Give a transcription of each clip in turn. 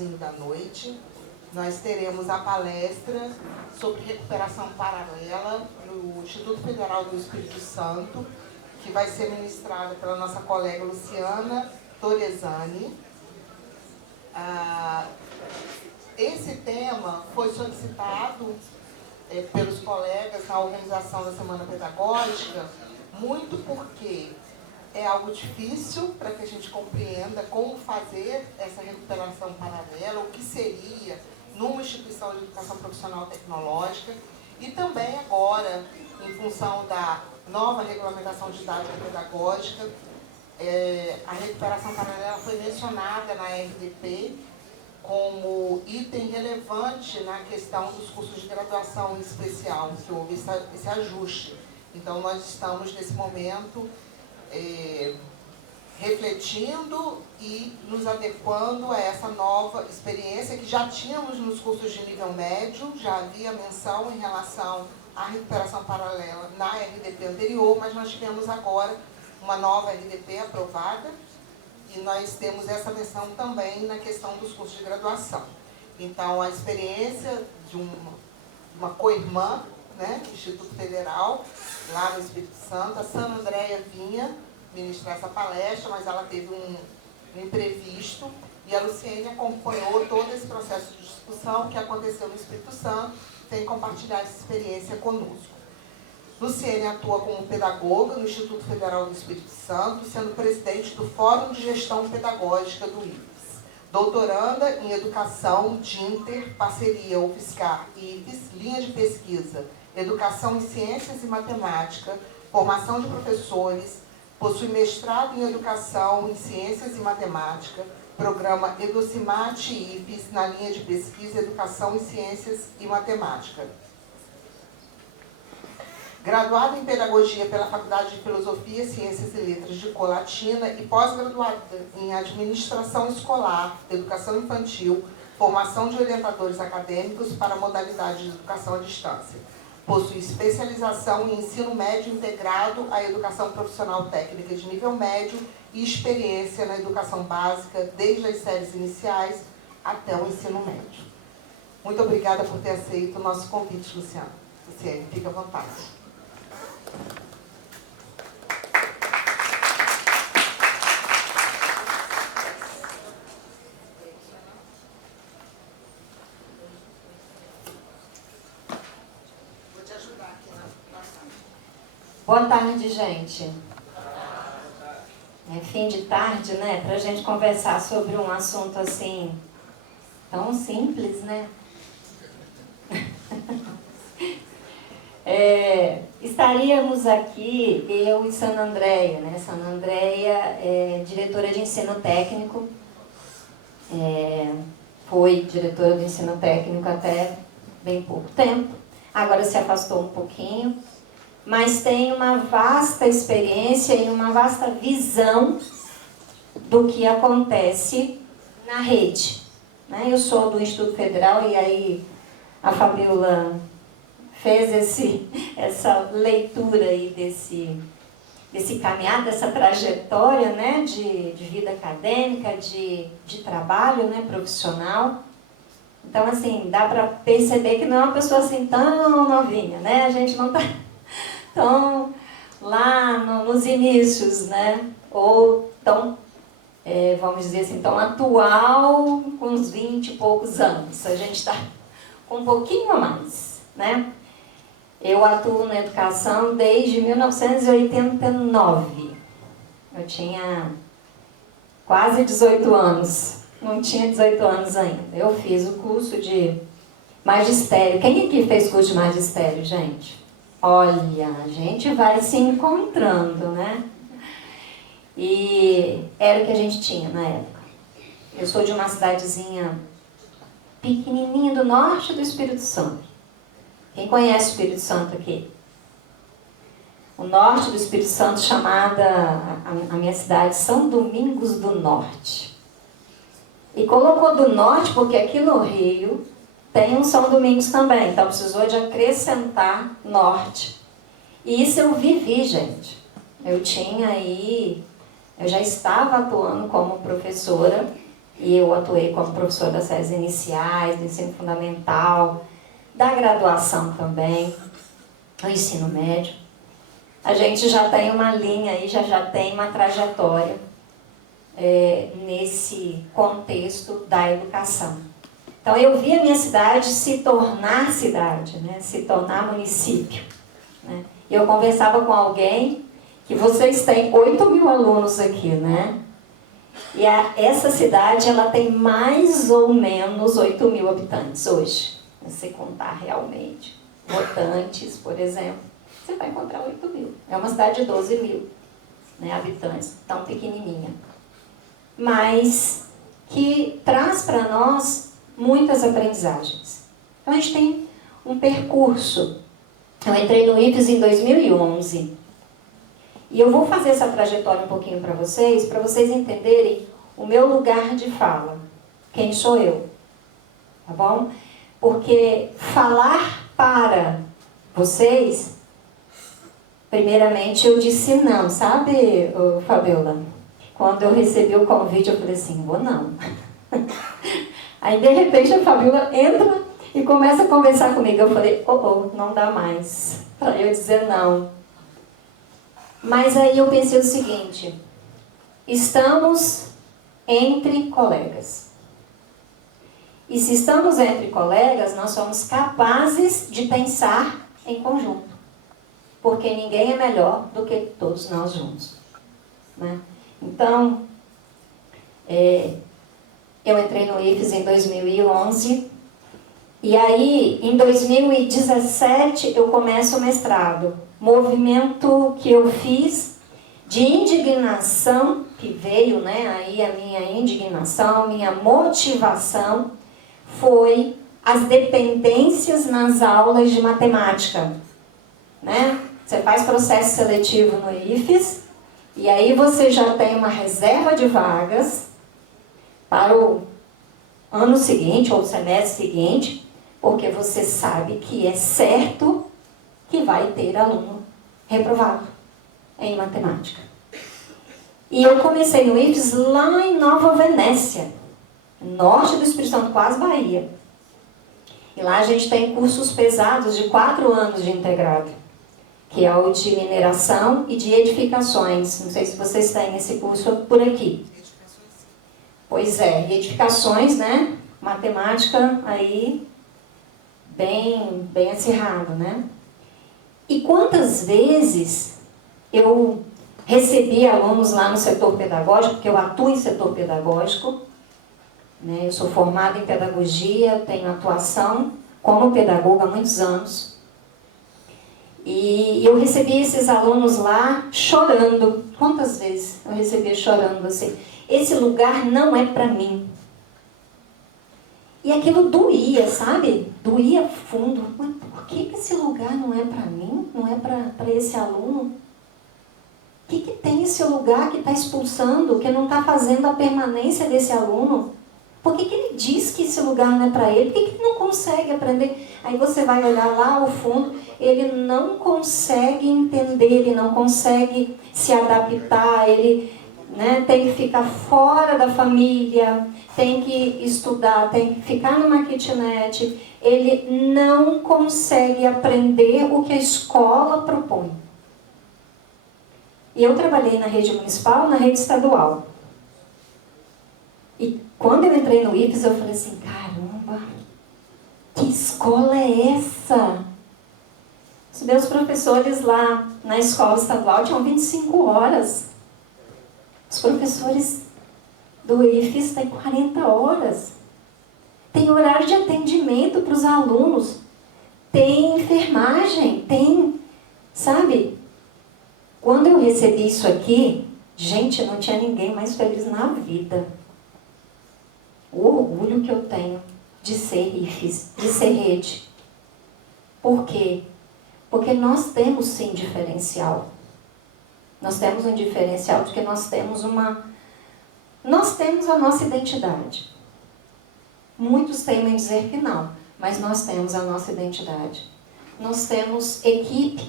finalzinho da noite, nós teremos a palestra sobre recuperação paralela no Instituto Federal do Espírito Santo, que vai ser ministrada pela nossa colega Luciana Torresani. Esse tema foi solicitado pelos colegas na organização da Semana Pedagógica, muito porque é algo difícil para que a gente compreenda como fazer essa recuperação paralela, o que seria numa instituição de educação profissional tecnológica, e também agora, em função da nova regulamentação didática pedagógica, a recuperação paralela foi mencionada na RDP como item relevante na questão dos cursos de graduação em especial, que houve esse ajuste. Então, nós estamos, nesse momento, refletindo e nos adequando a essa nova experiência que já tínhamos nos cursos de nível médio, já havia menção em relação à recuperação paralela na RDP anterior, mas nós tivemos agora uma nova RDP aprovada e nós temos essa menção também na questão dos cursos de graduação. Então, a experiência de uma co-irmã, né, do Instituto Federal, lá no Espírito Santo, a Sana Andréia vinha ministrar essa palestra, mas ela teve um imprevisto, e a Luciene acompanhou todo esse processo de discussão que aconteceu no Espírito Santo, sem compartilhar essa experiência conosco. Luciene atua como pedagoga no Instituto Federal do Espírito Santo, sendo presidente do Fórum de Gestão Pedagógica do IFES. Doutoranda em Educação, DINTER, parceria UFSCar IFES, linha de pesquisa, Educação em Ciências e Matemática, formação de professores, possui mestrado em Educação em Ciências e Matemática, programa EduCimate IFES, na linha de pesquisa Educação em Ciências e Matemática. Graduada em Pedagogia pela Faculdade de Filosofia, Ciências e Letras de Colatina e pós-graduada em Administração Escolar, Educação Infantil, formação de orientadores acadêmicos para a modalidade de educação à distância. Possui especialização em ensino médio integrado à educação profissional técnica de nível médio e experiência na educação básica, desde as séries iniciais até o ensino médio. Muito obrigada por ter aceito o nosso convite, Luciana. Luciane, fica à vontade. Boa tarde, gente. É fim de tarde, né? Para a gente conversar sobre um assunto assim, tão simples, né? Estaríamos aqui, eu e Sana Andréia, né? Sana Andréia é diretora de ensino técnico, foi diretora do ensino técnico até bem pouco tempo, agora se afastou um pouquinho, mas tem uma vasta experiência e uma vasta visão do que acontece na rede, né? Eu sou do Instituto Federal e aí a Fabiola fez essa leitura aí desse caminhar, dessa trajetória, né, de vida acadêmica, de trabalho, né, profissional. Então, assim, dá para perceber que não é uma pessoa assim tão novinha, né? A gente não está tão lá nos inícios, né? Ou tão, vamos dizer assim, tão atual, com uns 20 e poucos anos. A gente está com um pouquinho a mais, né? Eu atuo na educação desde 1989. Eu tinha quase 18 anos. Não tinha 18 anos ainda. Eu fiz o curso de magistério. Quem aqui fez curso de magistério, gente? Olha, a gente vai se encontrando, né? E era o que a gente tinha na época. Eu sou de uma cidadezinha pequenininha do norte do Espírito Santo. Quem conhece o Espírito Santo aqui? O norte do Espírito Santo, chamada a minha cidade São Domingos do Norte. E colocou do norte porque aqui no Rio tem um São Domingos também, então precisou de acrescentar norte. E isso eu vivi, gente. Eu já estava atuando como professora E eu atuei como professora das séries iniciais, do ensino fundamental, da graduação também, do ensino médio. A gente já tem uma linha aí, já tem uma trajetória nesse contexto da educação. Então eu vi a minha cidade se tornar cidade, né? Se tornar município. Né? E eu conversava com alguém que vocês têm 8.000 alunos aqui, né? E essa cidade ela tem mais ou menos 8.000 habitantes hoje, se contar realmente. Votantes, por exemplo, você vai encontrar 8.000. É uma cidade de 12.000, né, habitantes, tão pequenininha. Mas que traz para nós muitas aprendizagens. Então a gente tem um percurso. Eu entrei no IFES em 2011. E eu vou fazer essa trajetória um pouquinho para vocês entenderem o meu lugar de fala. Quem sou eu? Tá bom? Porque falar para vocês, primeiramente eu disse não, sabe, Fabiola? Quando eu recebi o convite, eu falei assim, vou não. Aí, de repente, a Fabiola entra e começa a conversar comigo. Eu falei, não dá mais para eu dizer não. Mas aí eu pensei o seguinte, estamos entre colegas. E se estamos entre colegas, nós somos capazes de pensar em conjunto. Porque ninguém é melhor do que todos nós juntos. Né? Então, eu entrei no IFES em 2011. E aí, em 2017, eu começo o mestrado. Movimento que eu fiz de indignação, que veio, né, aí a minha indignação, a minha motivação, foi as dependências nas aulas de matemática. Né? Você faz processo seletivo no IFES, e aí você já tem uma reserva de vagas para o ano seguinte, ou o semestre seguinte, porque você sabe que é certo que vai ter aluno reprovado em matemática. E eu comecei no IFES lá em Nova Venécia, norte do Espírito Santo, quase Bahia. E lá a gente tem cursos pesados de 4 anos de integrado, que é o de mineração e de edificações. Não sei se vocês têm esse curso por aqui. Pois é, edificações, né? Matemática aí bem acirrado, né? E quantas vezes eu recebi alunos lá no setor pedagógico, porque eu atuo em setor pedagógico, né? Eu sou formada em pedagogia, tenho atuação como pedagoga há muitos anos. E eu recebi esses alunos lá chorando. Quantas vezes eu recebia chorando assim? Esse lugar não é para mim. E aquilo doía, sabe? Doía fundo. Mas por que esse lugar não é para mim? Não é para esse aluno? O que tem esse lugar que está expulsando, que não está fazendo a permanência desse aluno? Por que ele diz que esse lugar não é para ele? Por que ele não consegue aprender? Aí você vai olhar lá ao fundo, ele não consegue entender, ele não consegue se adaptar, ele, né, tem que ficar fora da família, tem que estudar, tem que ficar numa kitnet, ele não consegue aprender o que a escola propõe. E eu trabalhei na rede municipal, na rede estadual. E quando eu entrei no IFES, eu falei assim, caramba, que escola é essa? Os meus professores lá na escola estadual tinham 25 horas. Os professores do IFES têm 40 horas. Tem horário de atendimento para os alunos. Tem enfermagem, tem, sabe? Quando eu recebi isso aqui, gente, não tinha ninguém mais feliz na vida. O orgulho que eu tenho de ser IFES, de ser rede. Por quê? Porque nós temos sim diferencial. Nós temos um diferencial porque nós temos a nossa identidade. Muitos temem dizer que não, mas nós temos a nossa identidade. Nós temos equipe,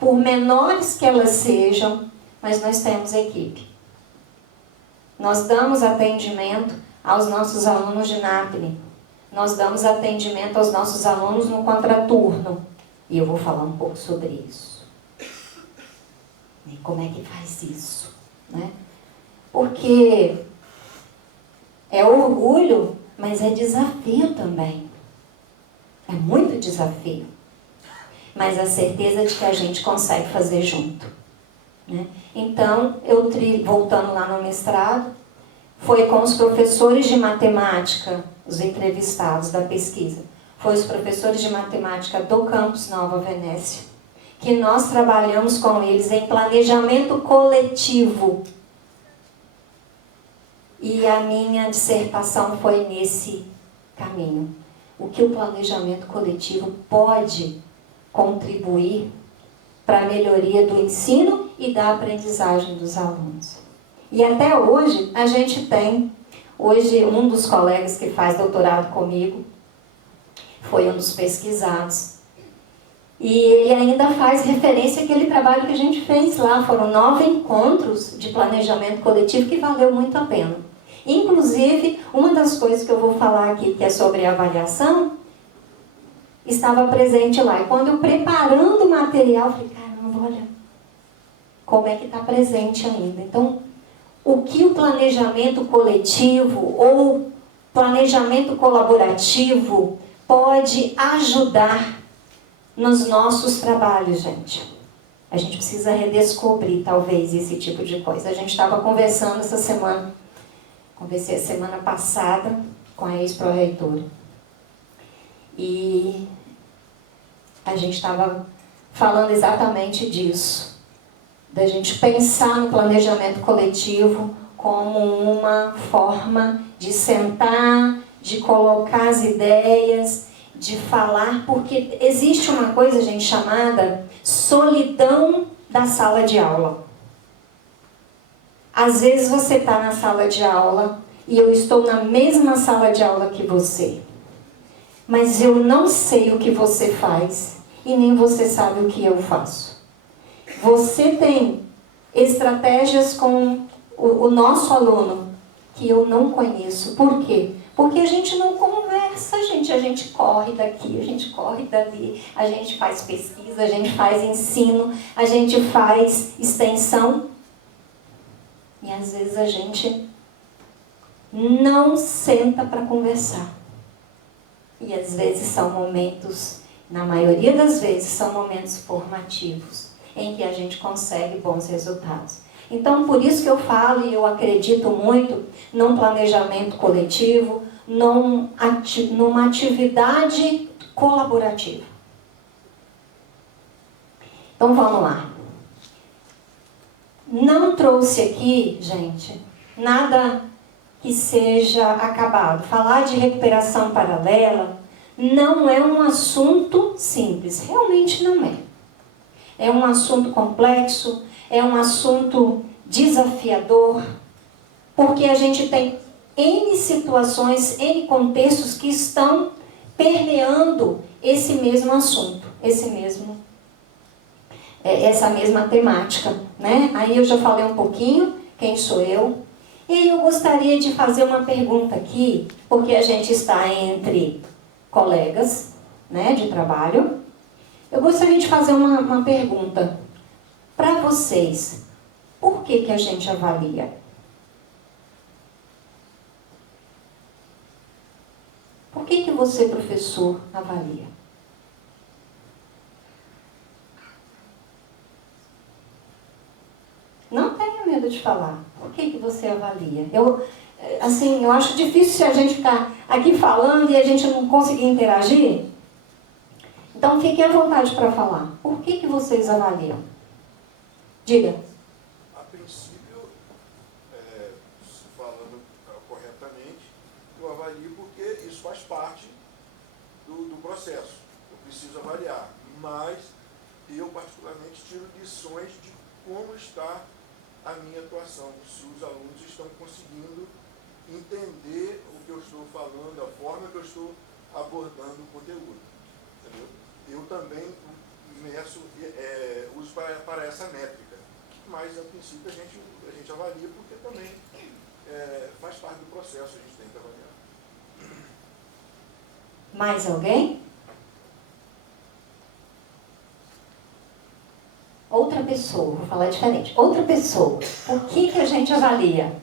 por menores que elas sejam, mas nós temos equipe. Nós damos atendimento aos nossos alunos de NAPNE. Nós damos atendimento aos nossos alunos no contraturno. E eu vou falar um pouco sobre isso. E como é que faz isso, né? Porque é orgulho, mas é desafio também. É muito desafio. Mas a certeza de que a gente consegue fazer junto, né? Então, voltando lá no mestrado, foi com os professores de matemática, os entrevistados da pesquisa, foi os professores de matemática do campus Nova Venécia, que nós trabalhamos com eles em planejamento coletivo. E a minha dissertação foi nesse caminho. O que o planejamento coletivo pode contribuir para a melhoria do ensino e da aprendizagem dos alunos. E até hoje, a gente tem, hoje um dos colegas que faz doutorado comigo, foi um dos pesquisados, e ele ainda faz referência àquele trabalho que a gente fez lá. Foram 9 encontros de planejamento coletivo que valeu muito a pena. Inclusive, uma das coisas que eu vou falar aqui, que é sobre avaliação, estava presente lá. E quando eu preparando o material, eu falei, caramba, olha como é que está presente ainda. Então, o que o planejamento coletivo ou planejamento colaborativo pode ajudar nos nossos trabalhos, gente? A gente precisa redescobrir, talvez, esse tipo de coisa. A gente estava conversando essa semana, conversei a semana passada com a ex-pró-reitora. E a gente estava falando exatamente disso, da gente pensar no planejamento coletivo como uma forma de sentar, de colocar as ideias, de falar, porque existe uma coisa, gente, chamada solidão da sala de aula. Às vezes você está na sala de aula e eu estou na mesma sala de aula que você, mas eu não sei o que você faz e nem você sabe o que eu faço. Você tem estratégias com o nosso aluno que eu não conheço. Por quê? Porque a gente não conversa, gente. A gente corre daqui, a gente corre dali, a gente faz pesquisa, a gente faz ensino, a gente faz extensão. E às vezes a gente não senta para conversar. E às vezes são momentos, na maioria das vezes, são momentos formativos, em que a gente consegue bons resultados. Então, por isso que eu falo e eu acredito muito num planejamento coletivo, numa atividade colaborativa. Então, vamos lá. Não trouxe aqui, gente, nada que seja acabado. Falar de recuperação paralela não é um assunto simples, realmente não é. É um assunto complexo, é um assunto desafiador, porque a gente tem N situações, N contextos que estão permeando esse mesmo assunto, essa mesma temática, né? Aí eu já falei um pouquinho, quem sou eu? E aí eu gostaria de fazer uma pergunta aqui, porque a gente está entre colegas, né, de trabalho. Eu gostaria de fazer uma pergunta para vocês. Por que a gente avalia? Por que você, professor, avalia? Não tenha medo de falar. Por que você avalia? Eu acho difícil a gente ficar aqui falando e a gente não conseguir interagir. Então, fiquem à vontade para falar. Por que vocês avaliam? Diga. A princípio, falando corretamente, eu avalio porque isso faz parte do processo. Eu preciso avaliar, mas eu particularmente tiro lições de como está a minha atuação, se os alunos estão conseguindo entender o que eu estou falando, a forma que eu estou abordando o conteúdo. Entendeu? Eu também uso para essa métrica, mas a princípio a gente avalia porque também faz parte do processo, a gente tem que avaliar. Mais alguém? Outra pessoa, vou falar diferente. Outra pessoa, por que a gente avalia?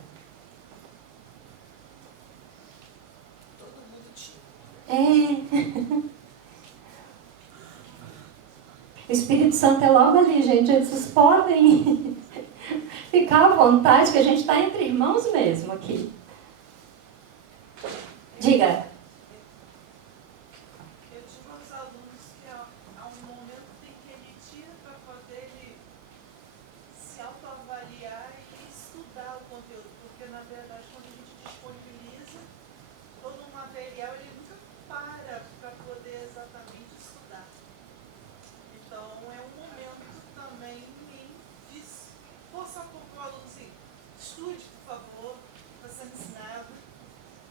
O Espírito Santo é logo ali, gente. Vocês podem ficar à vontade, que a gente está entre irmãos mesmo aqui. Diga. Eu tive uns alunos que há um momento tem que emitir para poder ele se autoavaliar e estudar o conteúdo, porque na verdade quando a gente disponibiliza todo um material, ele nunca para poder exatamente estudar. Então é um momento também de forçar um pouco o aluno assim, estude, por favor, está sendo ensinado,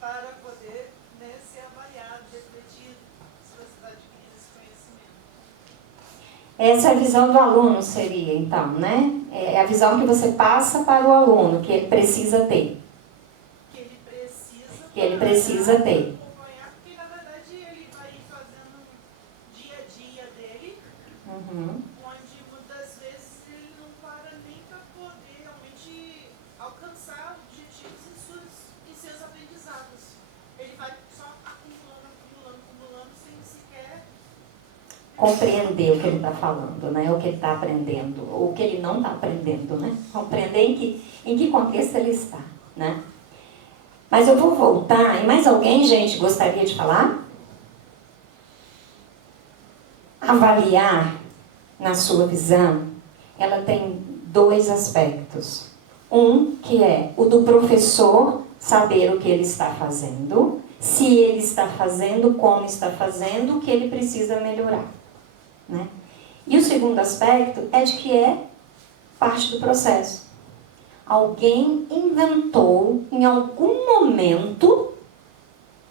para poder, né, ser avaliado, refletido, se você está adquirindo esse conhecimento. Essa é a visão do aluno, seria, então, né? É a visão que você passa para o aluno, que ele precisa ter. Que ele precisa ter. Acompanhar, porque na verdade ele vai ir fazendo o dia a dia dele, onde muitas vezes ele não para nem para poder realmente alcançar objetivos em seus aprendizados. Ele vai só acumulando, sem sequer compreender o que ele está falando, né? O que ele está aprendendo, ou o que ele não está aprendendo, né? Compreender em que contexto ele está, né? Mas eu vou voltar. E mais alguém, gente, gostaria de falar? Avaliar, na sua visão, ela tem dois aspectos. Um, que é o do professor saber o que ele está fazendo, se ele está fazendo, como está fazendo, o que ele precisa melhorar, né? E o segundo aspecto é de que é parte do processo. Alguém inventou em algum momento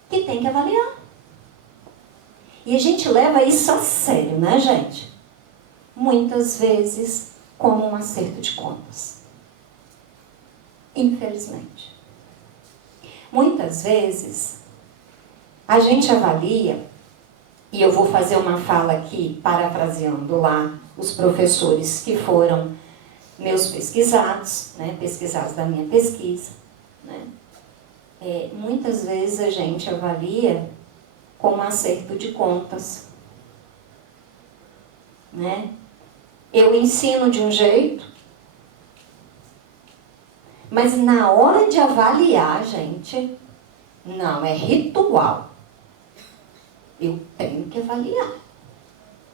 que tem que avaliar. E a gente leva isso a sério, né, gente? Muitas vezes como um acerto de contas. Infelizmente. Muitas vezes a gente avalia, e eu vou fazer uma fala aqui, parafraseando lá os professores que foram meus pesquisados, né, pesquisados da minha pesquisa, né? Muitas vezes a gente avalia como acerto de contas, né? Eu ensino de um jeito, mas na hora de avaliar, gente, não, é ritual. Eu tenho que avaliar.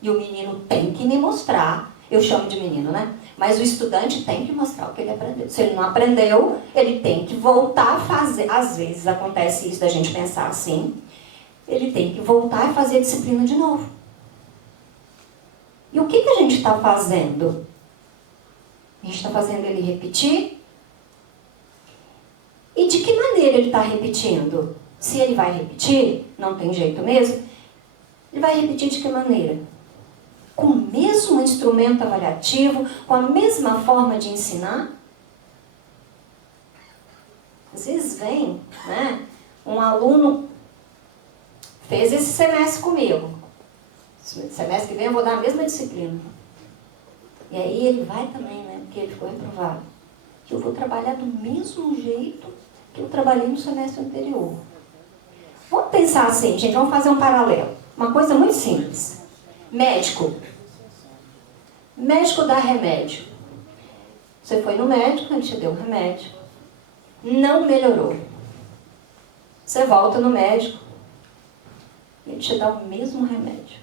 E o menino tem que me mostrar. Eu chamo de menino, né? Mas o estudante tem que mostrar o que ele aprendeu. Se ele não aprendeu, ele tem que voltar a fazer. Às vezes acontece isso da gente pensar assim. Ele tem que voltar a fazer a disciplina de novo. E o que a gente está fazendo? A gente está fazendo ele repetir. E de que maneira ele está repetindo? Se ele vai repetir, não tem jeito mesmo, ele vai repetir de que maneira? Com o mesmo instrumento avaliativo, com a mesma forma de ensinar? Às vezes vem, né, um aluno fez esse semestre comigo. Semestre que vem eu vou dar a mesma disciplina. E aí ele vai também, né, porque ele ficou reprovado. Eu vou trabalhar do mesmo jeito que eu trabalhei no semestre anterior. Vamos pensar assim, gente, vamos fazer um paralelo. Uma coisa muito simples. Médico. Médico dá remédio. Você foi no médico, ele te deu um remédio. Não melhorou. Você volta no médico, ele te dá o mesmo remédio.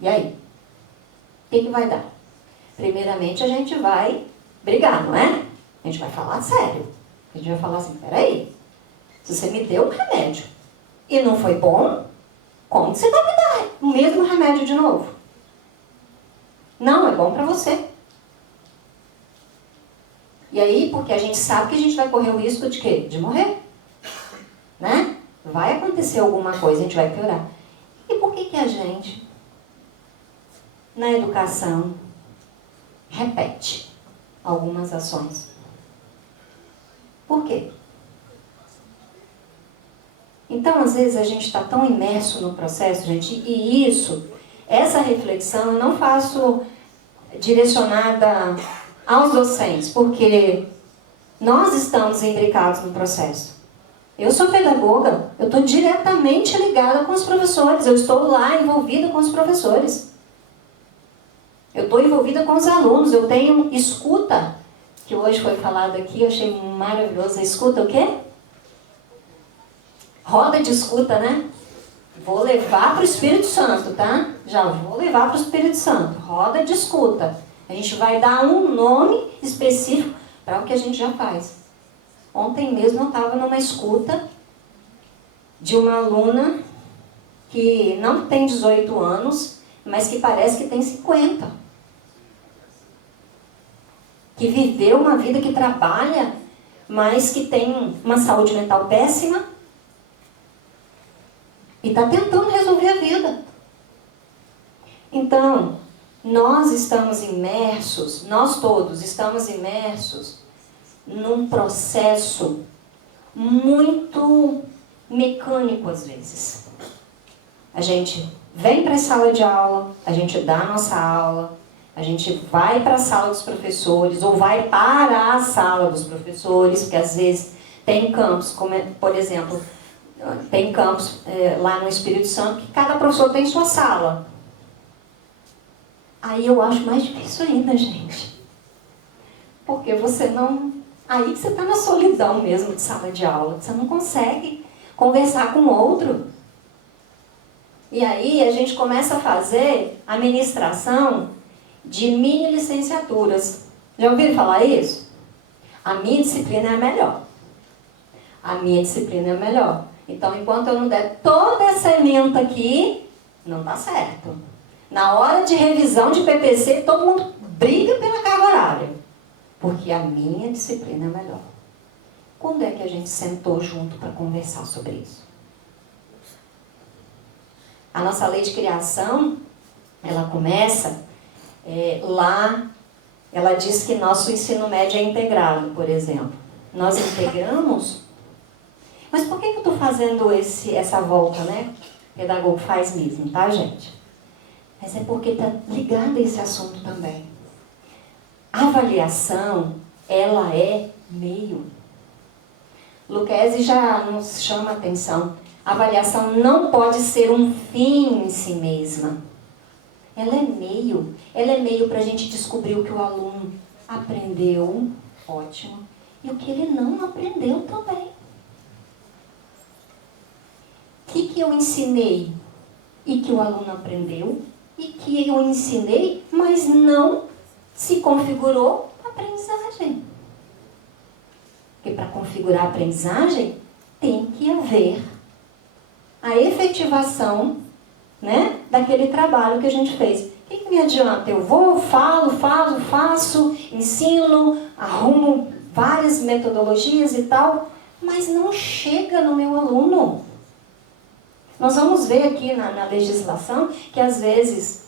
E aí? O que vai dar? Primeiramente a gente vai brigar, não é? A gente vai falar sério. A gente vai falar assim, peraí, se você me deu um remédio e não foi bom, como você vai me dar o mesmo remédio de novo? Não, é bom para você. E aí, porque a gente sabe que a gente vai correr o risco de quê? De morrer. Né? Vai acontecer alguma coisa, a gente vai piorar. E por que a gente, na educação, repete algumas ações? Por quê? Então, às vezes, a gente está tão imerso no processo, gente, e essa reflexão eu não faço direcionada aos docentes, porque nós estamos imbricados no processo. Eu sou pedagoga, eu estou diretamente ligada com os professores, eu estou lá envolvida com os professores. Eu estou envolvida com os alunos, eu tenho escuta, que hoje foi falado aqui, eu achei maravilhoso. A escuta o quê? Roda de escuta, né? Vou levar para o Espírito Santo, tá? Já vou levar para o Espírito Santo. Roda de escuta. A gente vai dar um nome específico para o que a gente já faz. Ontem mesmo eu estava numa escuta de uma aluna que não tem 18 anos, mas que parece que tem 50. Que viveu uma vida, que trabalha, mas que tem uma saúde mental péssima e está tentando resolver a vida. Então, nós estamos imersos, nós todos estamos imersos num processo muito mecânico às vezes. A gente vem para a sala de aula, a gente dá a nossa aula, a gente vai para a sala dos professores ou vai para a sala dos professores, porque às vezes tem campos, como por exemplo, tem campos lá no Espírito Santo que cada professor tem sua sala. Aí eu acho mais difícil ainda, gente. Porque você não... Aí você está na solidão mesmo de sala de aula. Você não consegue conversar com o outro. E aí a gente começa a fazer a ministração de mini licenciaturas. Já ouviram falar isso? A minha disciplina é a melhor. A minha disciplina é a melhor. Então, enquanto eu não der toda essa ementa aqui, não dá certo. Na hora de revisão de PPC, todo mundo briga pela carga horária. Porque a minha disciplina é melhor. Quando é que a gente sentou junto para conversar sobre isso? A nossa lei de criação, ela começa lá, ela diz que nosso ensino médio é integrado, por exemplo. Nós integramos, mas por que eu estou fazendo essa volta, né? O pedagogo faz mesmo, tá, gente? Mas é porque está ligado a esse assunto também. A avaliação, ela é meio. Lucchesi já nos chama a atenção. A avaliação não pode ser um fim em si mesma. Ela é meio. Ela é meio para a gente descobrir o que o aluno aprendeu, ótimo, e o que ele não aprendeu também. O que eu ensinei e que o aluno aprendeu, e que eu ensinei, mas não se configurou a aprendizagem. Porque para configurar a aprendizagem, tem que haver a efetivação, né, daquele trabalho que a gente fez. O que me adianta? Eu vou, faço, ensino, arrumo várias metodologias e tal, mas não chega no meu aluno. Nós vamos ver aqui na legislação que às vezes,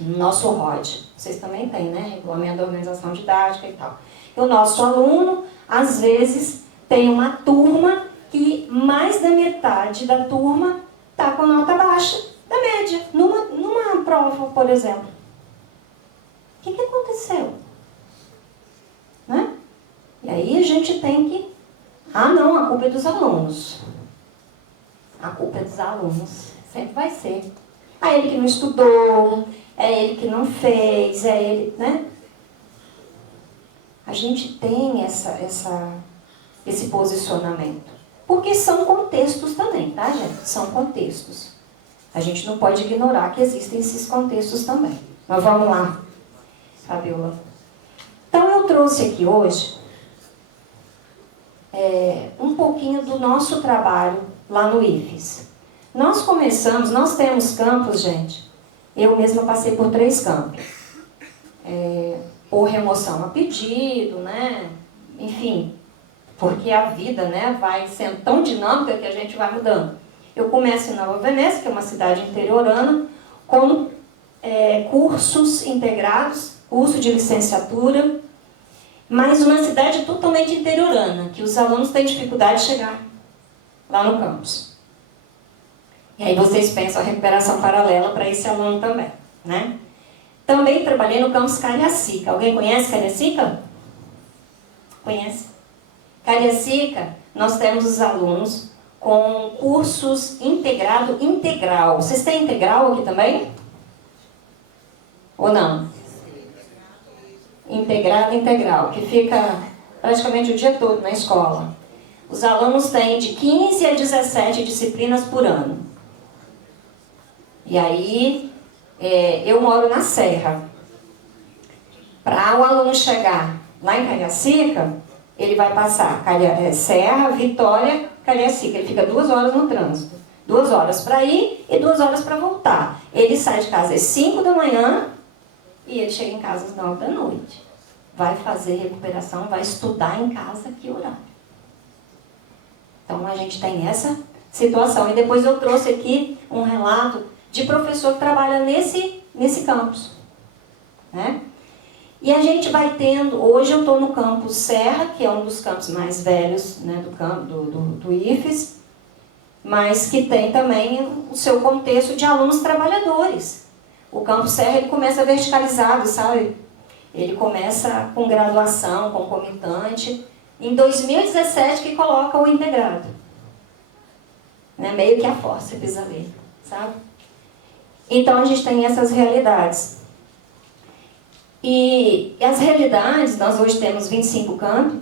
no nosso ROD, vocês também têm, né? Regulamento da Organização Didática e tal. E o nosso aluno, às vezes, tem uma turma que mais da metade da turma está com nota baixa da média, numa prova, por exemplo. O que aconteceu? Né? E aí a gente tem que... Ah, não, a culpa é dos alunos. A culpa é dos alunos. Sempre vai ser. É ele que não estudou, é ele que não fez, é ele, né? A gente tem esse posicionamento. Porque são contextos também, tá, gente? São contextos. A gente não pode ignorar que existem esses contextos também. Mas vamos lá, Fabiola. Então, eu trouxe aqui hoje um pouquinho do nosso trabalho lá no IFES. Nós temos campos, gente. Eu mesma passei por 3 campos. Por remoção a pedido, né? Enfim, porque a vida, né, vai sendo tão dinâmica que a gente vai mudando. Eu começo em Nova Venécia, que é uma cidade interiorana, com cursos integrados, curso de licenciatura, mas uma cidade totalmente interiorana, que os alunos têm dificuldade de chegar lá no campus. E aí vocês pensam a recuperação paralela para esse aluno também, né? Também trabalhei no campus Cariacica. Alguém conhece Cariacica? Conhece? Cariacica, nós temos os alunos com cursos integral. Vocês têm integral aqui também? Ou não? Integral, que fica praticamente o dia todo na escola. Os alunos têm de 15 a 17 disciplinas por ano. E aí, eu moro na Serra. Para o aluno chegar lá em Cariacica, ele vai passar Serra, Vitória, Cariacica. Ele fica 2 horas no trânsito. 2 horas para ir e 2 horas para voltar. Ele sai de casa às 5 da manhã e ele chega em casa às 9 da noite. Vai fazer recuperação, vai estudar em casa, que horário? Então, a gente tem essa situação. E depois eu trouxe aqui um relato de professor que trabalha nesse campus, né? E a gente vai tendo... Hoje eu estou no campus Serra, que é um dos campos mais velhos, né, do IFES, mas que tem também o seu contexto de alunos trabalhadores. O campus Serra, ele começa verticalizado, sabe? Ele começa com graduação, concomitante. Em 2017 que coloca o integrado. Né? Meio que a força precisa ler, sabe? Então a gente tem essas realidades. E as realidades, nós hoje temos 25 campos,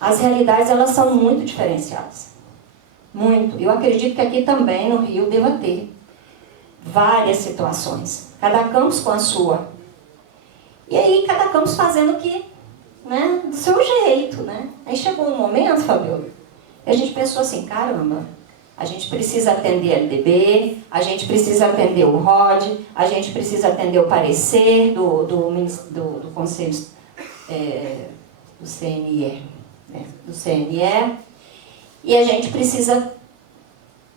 as realidades elas são muito diferenciadas. Muito. Eu acredito que aqui também no Rio deva ter várias situações. Cada campus com a sua. E aí cada campus fazendo o que, né, do seu jeito, né? Aí chegou um momento, Fabiola, e a gente pensou assim, caramba, a gente precisa atender a LDB, a gente precisa atender o ROD, a gente precisa atender o parecer do Conselho do CNE, né, do CNE, e a gente precisa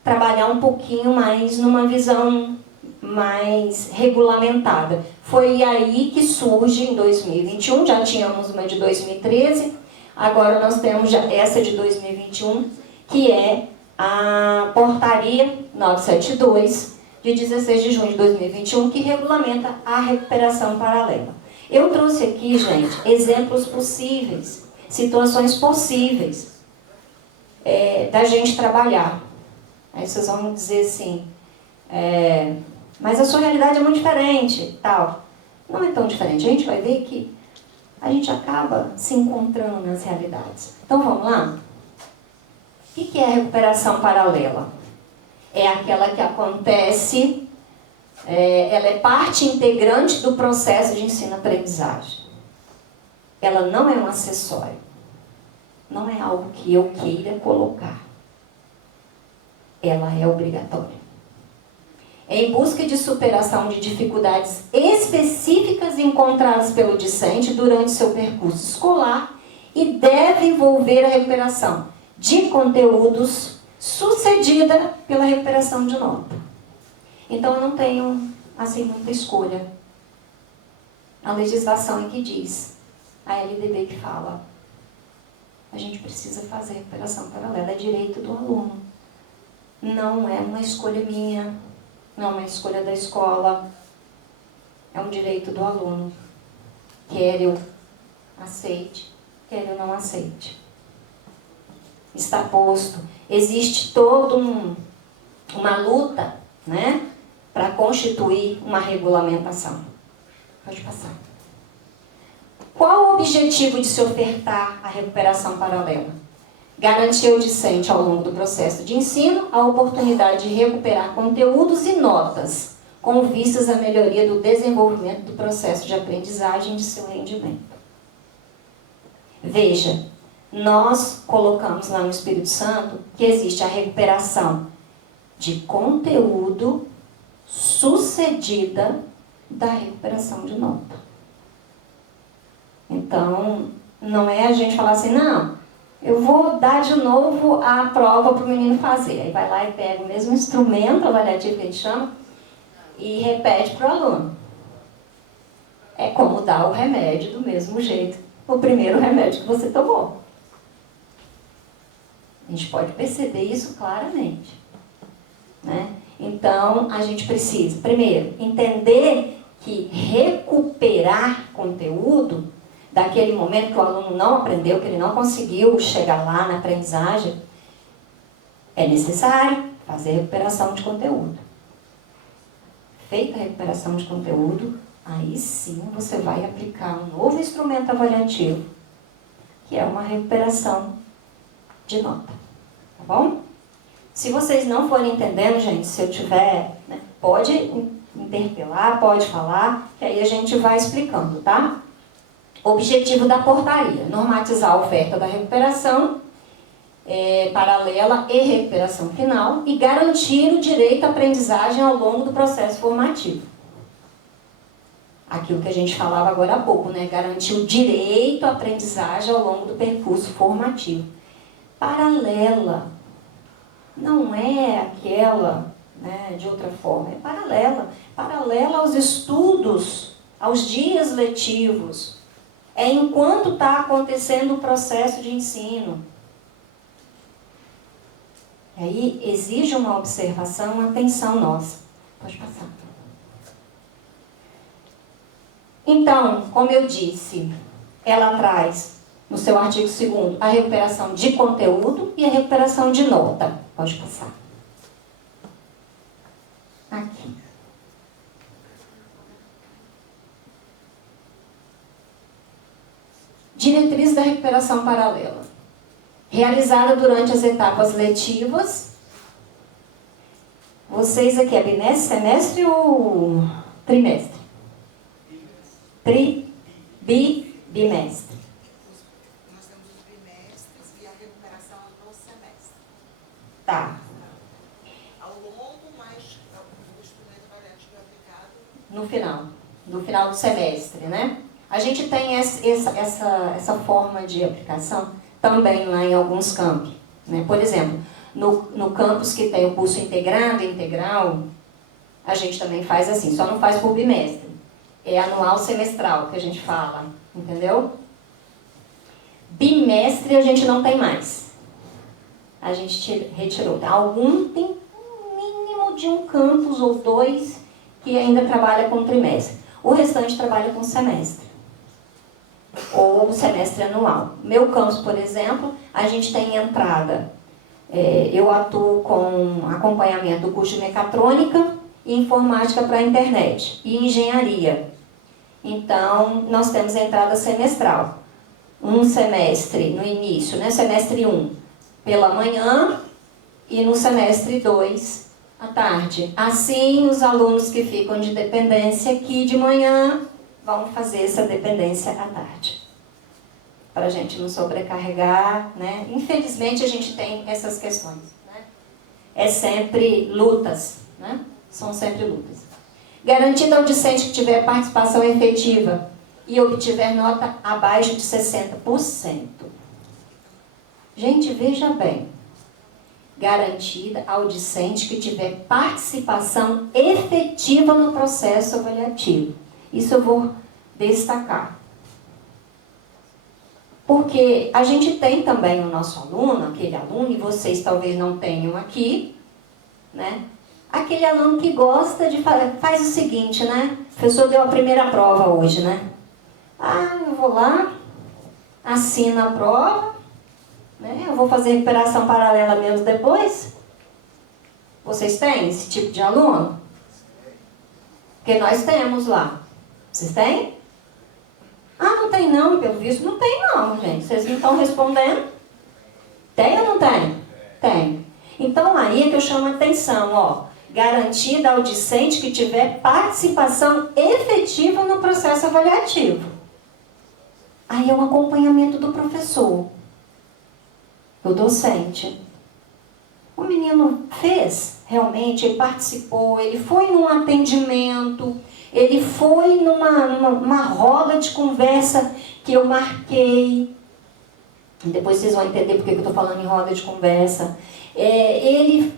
trabalhar um pouquinho mais numa visão mais regulamentada. Foi aí que surge em 2021, já tínhamos uma de 2013, agora nós temos já essa de 2021, que é a portaria 972, de 16 de junho de 2021, que regulamenta a recuperação paralela. Eu trouxe aqui, gente, exemplos possíveis, situações possíveis da gente trabalhar. Aí vocês vão dizer assim, mas a sua realidade é muito diferente, tal. Não é tão diferente. A gente vai ver que a gente acaba se encontrando nas realidades. Então vamos lá? O que é a recuperação paralela? É aquela que acontece, ela é parte integrante do processo de ensino-aprendizagem. Ela não é um acessório. Não é algo que eu queira colocar. Ela é obrigatória. Em busca de superação de dificuldades específicas encontradas pelo discente durante seu percurso escolar e deve envolver a recuperação de conteúdos sucedida pela recuperação de nota. Então, eu não tenho, assim, muita escolha. A legislação é que diz, a LDB que fala, a gente precisa fazer recuperação paralela, é direito do aluno. Não é uma escolha minha, não é uma escolha da escola, é um direito do aluno. Quer eu aceite, quer eu não aceite. Está posto. Existe toda uma luta, né, para constituir uma regulamentação. Pode passar. Qual o objetivo de se ofertar a recuperação paralela? Garantir ao discente, ao longo do processo de ensino, a oportunidade de recuperar conteúdos e notas, com vistas à melhoria do desenvolvimento do processo de aprendizagem e de seu rendimento. Veja, nós colocamos lá no Espírito Santo que existe a recuperação de conteúdo sucedida da recuperação de nota. Então, não é a gente falar assim, não, eu vou dar de novo a prova para o menino fazer. Aí vai lá e pega o mesmo instrumento avaliativo que a gente chama e repete para o aluno. É como dar o remédio do mesmo jeito o primeiro remédio que você tomou. A gente pode perceber isso claramente, né? Então, a gente precisa, primeiro, entender que recuperar conteúdo daquele momento que o aluno não aprendeu, que ele não conseguiu chegar lá na aprendizagem, é necessário fazer recuperação de conteúdo. Feita a recuperação de conteúdo, aí sim você vai aplicar um novo instrumento avaliativo, que é uma recuperação de nota. Tá bom? Se vocês não forem entendendo, gente, se eu tiver, né, pode interpelar, pode falar, que aí a gente vai explicando, tá? Objetivo da portaria: normatizar a oferta da recuperação paralela e recuperação final e garantir o direito à aprendizagem ao longo do processo formativo. Aquilo que a gente falava agora há pouco, né? Garantir o direito à aprendizagem ao longo do percurso formativo. Paralela não é aquela, né, de outra forma, é paralela. Paralela aos estudos, aos dias letivos. É enquanto está acontecendo o processo de ensino. Aí exige uma observação, uma atenção nossa. Pode passar. Então, como eu disse, ela traz no seu artigo 2º a recuperação de conteúdo e a recuperação de nota. Pode passar. Aqui. Diretriz da recuperação paralela. Realizada durante as etapas letivas. Vocês aqui é bimestre, semestre ou trimestre? Bimestre. Nós temos os bimestres e a recuperação no semestre. Tá. Ao longo, mas o instrumento avaliativo é aplicado No final do semestre, né? A gente tem essa forma de aplicação também lá em alguns campos, né? Por exemplo, no campus que tem o curso integrado e integral, a gente também faz assim, só não faz por bimestre. É anual semestral que a gente fala, entendeu? Bimestre a gente não tem mais. A gente retirou. Algum tem um mínimo de um campus ou 2 que ainda trabalha com trimestre. O restante trabalha com semestre. Ou semestre anual. Meu campus, por exemplo, a gente tem entrada. Eu atuo com acompanhamento do curso de mecatrônica e informática para a internet. E engenharia. Então, nós temos entrada semestral. Um semestre no início, né? Semestre 1 pela manhã e no semestre 2 à tarde. Assim, os alunos que ficam de dependência aqui de manhã vão fazer essa dependência à tarde. Para a gente não sobrecarregar, né? Infelizmente, a gente tem essas questões, né? É sempre lutas, né? São sempre lutas. Garantida ao discente que tiver participação efetiva e obtiver nota abaixo de 60%. Gente, veja bem. Garantida ao discente que tiver participação efetiva no processo avaliativo. Isso eu vou destacar. Porque a gente tem também o nosso aluno, aquele aluno, e vocês talvez não tenham aqui, né? Aquele aluno que gosta de faz o seguinte, né? O professor deu a primeira prova hoje, né? Eu vou lá, assino a prova, né? Eu vou fazer recuperação paralela mesmo depois. Vocês têm esse tipo de aluno? Porque nós temos lá. Vocês têm? Não tem não, pelo visto não tem não, gente. Vocês não estão respondendo? Tem ou não tem? Tem. Então aí é que eu chamo a atenção, ó. Garantida ao discente que tiver participação efetiva no processo avaliativo. Aí é um acompanhamento do professor, do docente. O menino fez, realmente, ele participou, ele foi num atendimento, ele foi numa roda de conversa que eu marquei. Depois vocês vão entender porque eu estou falando em roda de conversa. Ele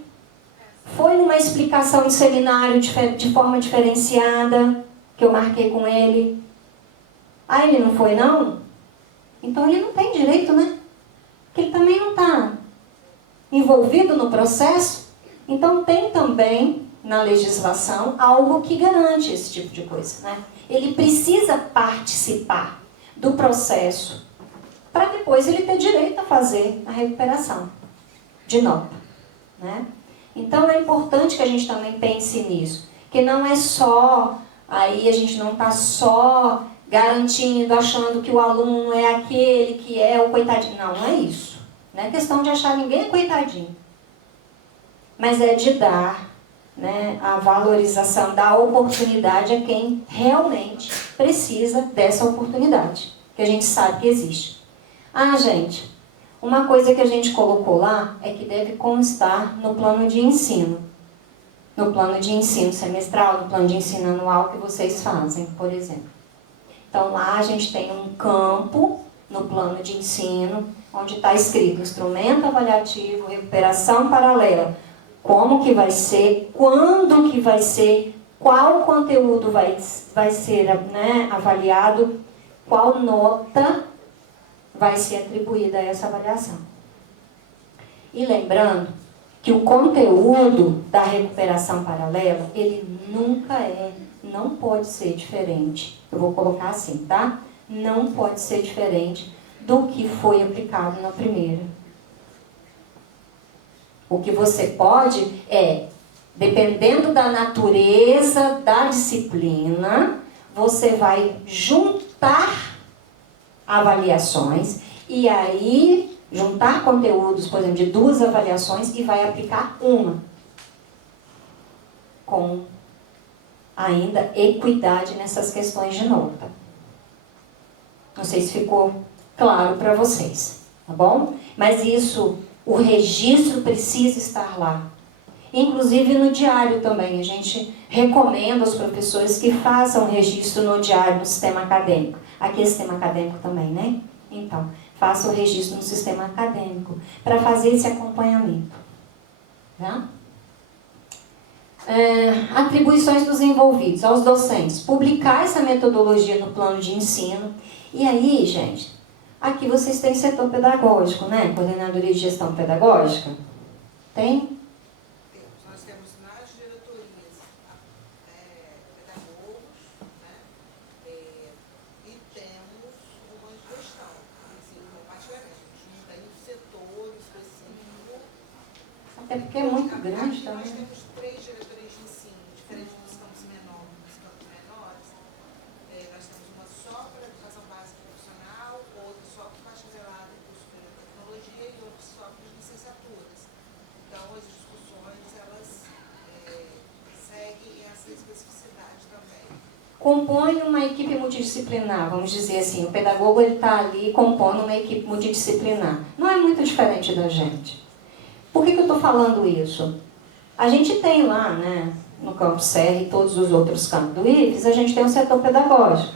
foi numa explicação de seminário de forma diferenciada, que eu marquei com ele. Ele não foi, não? Então ele não tem direito, né? Porque ele também não está envolvido no processo. Então tem também na legislação algo que garante esse tipo de coisa, né? Ele precisa participar do processo para depois ele ter direito a fazer a recuperação de nota, né? Então é importante que a gente também pense nisso, que não é só, aí a gente não está só garantindo, achando que o aluno é aquele que é o coitadinho. Não, não é isso. Não é questão de achar ninguém coitadinho. Mas é de dar, né, a valorização da oportunidade a quem realmente precisa dessa oportunidade, que a gente sabe que existe. Ah, gente, uma coisa que a gente colocou lá é que deve constar no plano de ensino. No plano de ensino semestral, no plano de ensino anual que vocês fazem, por exemplo. Então lá a gente tem um campo no plano de ensino, onde está escrito instrumento avaliativo, recuperação paralela. Como que vai ser, quando que vai ser, qual conteúdo vai ser, né, avaliado, qual nota vai ser atribuída a essa avaliação. E lembrando que o conteúdo da recuperação paralela, ele não pode ser diferente. Eu vou colocar assim, tá? Não pode ser diferente do que foi aplicado na primeira. O que você pode é, dependendo da natureza da disciplina, você vai juntar avaliações e aí juntar conteúdos, por exemplo, de 2 avaliações e vai aplicar uma. Com ainda equidade nessas questões de nota. Não sei se ficou claro para vocês, tá bom? Mas isso, o registro precisa estar lá. Inclusive no diário também, a gente recomenda aos professores que façam registro no diário, no sistema acadêmico. Aqui é sistema acadêmico também, né? Então, faça o registro no sistema acadêmico para fazer esse acompanhamento. Tá? Atribuições dos envolvidos aos docentes. Publicar essa metodologia no plano de ensino. E aí, gente, aqui vocês têm setor pedagógico, né? Coordenadoria de gestão pedagógica. Tem? Nós temos nas diretorias pedagogos, né? E temos uma gestão, assim, compartilhamento. Não tem um setor específico. Até porque é muito grande aqui também. Nós temos 3 diretorias de ensino, diferente dos campos menores. Nós temos uma só para educação básica profissional, outra só para bacharelado em curso de tecnologia e outra só para licenciaturas. Então, as discussões, elas seguem essa especificidade também. Compõe uma equipe multidisciplinar, vamos dizer assim, o pedagogo está ali compondo uma equipe multidisciplinar. Não é muito diferente da gente. Por que eu estou falando isso? A gente tem lá, né, no campus Serra e todos os outros campos do IFES, a gente tem um setor pedagógico.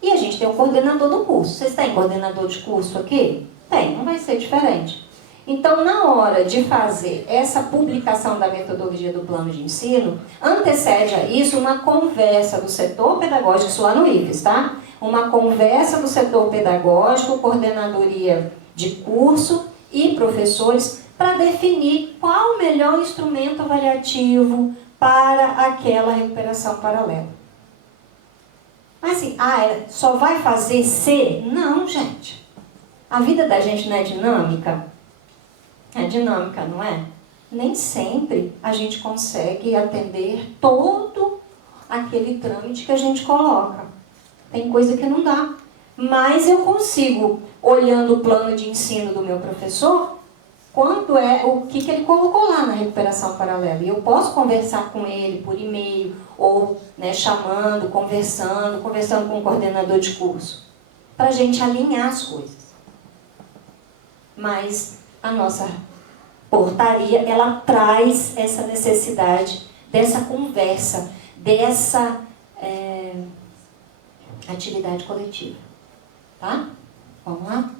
E a gente tem o coordenador do curso. Vocês têm coordenador de curso aqui? Tem, não vai ser diferente. Então, na hora de fazer essa publicação da metodologia do plano de ensino, antecede a isso uma conversa do setor pedagógico, isso lá no IFES, tá? Uma conversa do setor pedagógico, coordenadoria de curso e professores, para definir qual o melhor instrumento avaliativo para aquela recuperação paralela. Mas assim, só vai fazer C? Não, gente. A vida da gente não é dinâmica? É dinâmica, não é? Nem sempre a gente consegue atender todo aquele trâmite que a gente coloca. Tem coisa que não dá. Mas eu consigo, olhando o plano de ensino do meu professor, quanto é o que ele colocou lá na recuperação paralela. E eu posso conversar com ele por e-mail, ou, né, chamando, conversando com o coordenador de curso, para a gente alinhar as coisas. Mas a nossa portaria, ela traz essa necessidade dessa conversa, dessa atividade coletiva. Tá? Vamos lá?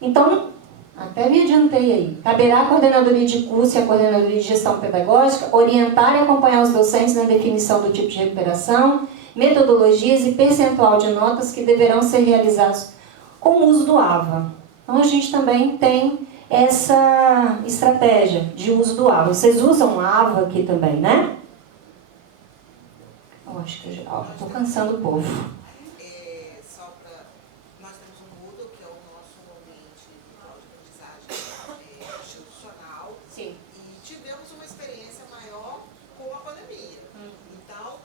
Então, até me adiantei aí. Caberá à coordenadoria de curso e à coordenadoria de gestão pedagógica orientar e acompanhar os docentes na definição do tipo de recuperação, metodologias e percentual de notas que deverão ser realizados com o uso do AVA. Então, a gente também tem essa estratégia de uso do AVA. Vocês usam AVA aqui também, né? Eu acho que estou cansando o povo. Nós temos o Moodle, que é o nosso ambiente de aprendizagem institucional. Sim. E tivemos uma experiência maior com a pandemia. Então,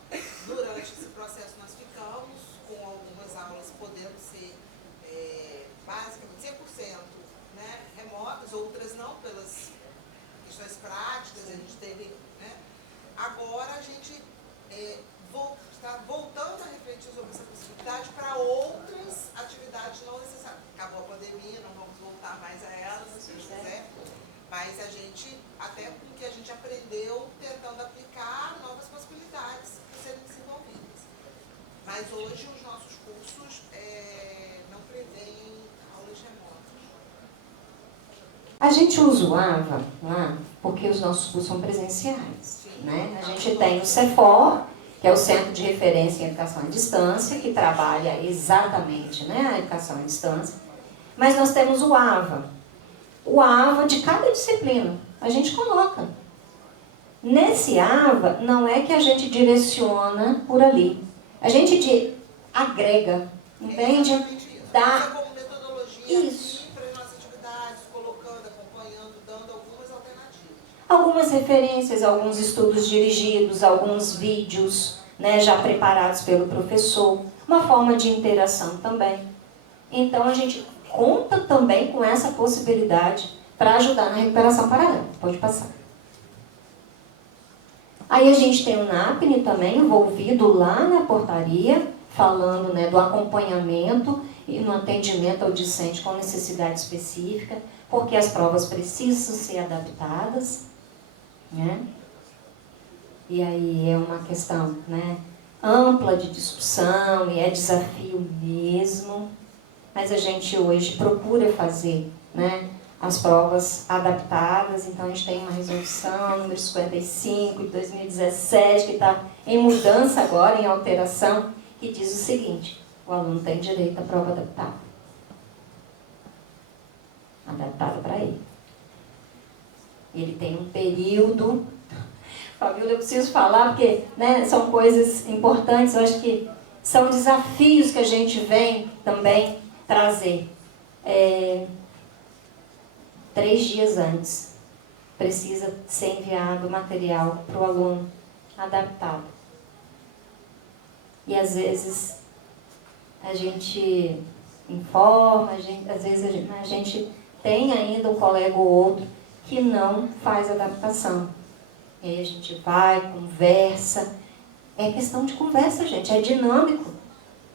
durante esse processo, nós ficamos com algumas aulas podendo ser basicamente 100%, né, remotas, outras não, pelas questões práticas, a gente teve, né. Agora a gente está voltando a refletir sobre essa possibilidade para outras atividades não necessárias. Acabou a pandemia, não vamos voltar mais a elas, se Deus quiser, mas a gente, até com o que a gente aprendeu, tentando aplicar novas possibilidades para serem desenvolvidas. Mas hoje os nossos cursos não prevêem aulas remotas. A gente usa o AVA lá porque os nossos cursos são presenciais. Né? A gente tem o CEFOR, que é o Centro de Referência em Educação à Distância, que trabalha exatamente, né, a educação à distância. Mas nós temos o AVA. O AVA de cada disciplina. A gente coloca. Nesse AVA, não é que a gente direciona por ali. A gente agrega, entende? Dá como metodologia isso. Para as nossas atividades, colocando, acompanhando, dando algumas alternativas. Algumas referências, alguns estudos dirigidos, alguns vídeos, né, já preparados pelo professor, uma forma de interação também. Então, a gente conta também com essa possibilidade para ajudar na recuperação paralela. Pode passar. Aí a gente tem o NAPNE também envolvido lá na portaria, falando, né, do acompanhamento e no atendimento ao discente com necessidade específica, porque as provas precisam ser adaptadas, né? E aí é uma questão, né, ampla de discussão e é desafio mesmo, mas a gente hoje procura fazer, né, as provas adaptadas. Então a gente tem uma resolução número 55 de 2017 que está em mudança agora, em alteração, que diz o seguinte: o aluno tem direito à prova adaptada para ele. Ele tem um período. Fabíola, eu preciso falar porque, né, são coisas importantes, eu acho que são desafios que a gente vem também trazer. 3 dias antes precisa ser enviado o material para o aluno adaptado. E às vezes a gente informa, às vezes a gente tem ainda um colega ou outro que não faz adaptação. E aí a gente vai, conversa. É questão de conversa, gente, é dinâmico.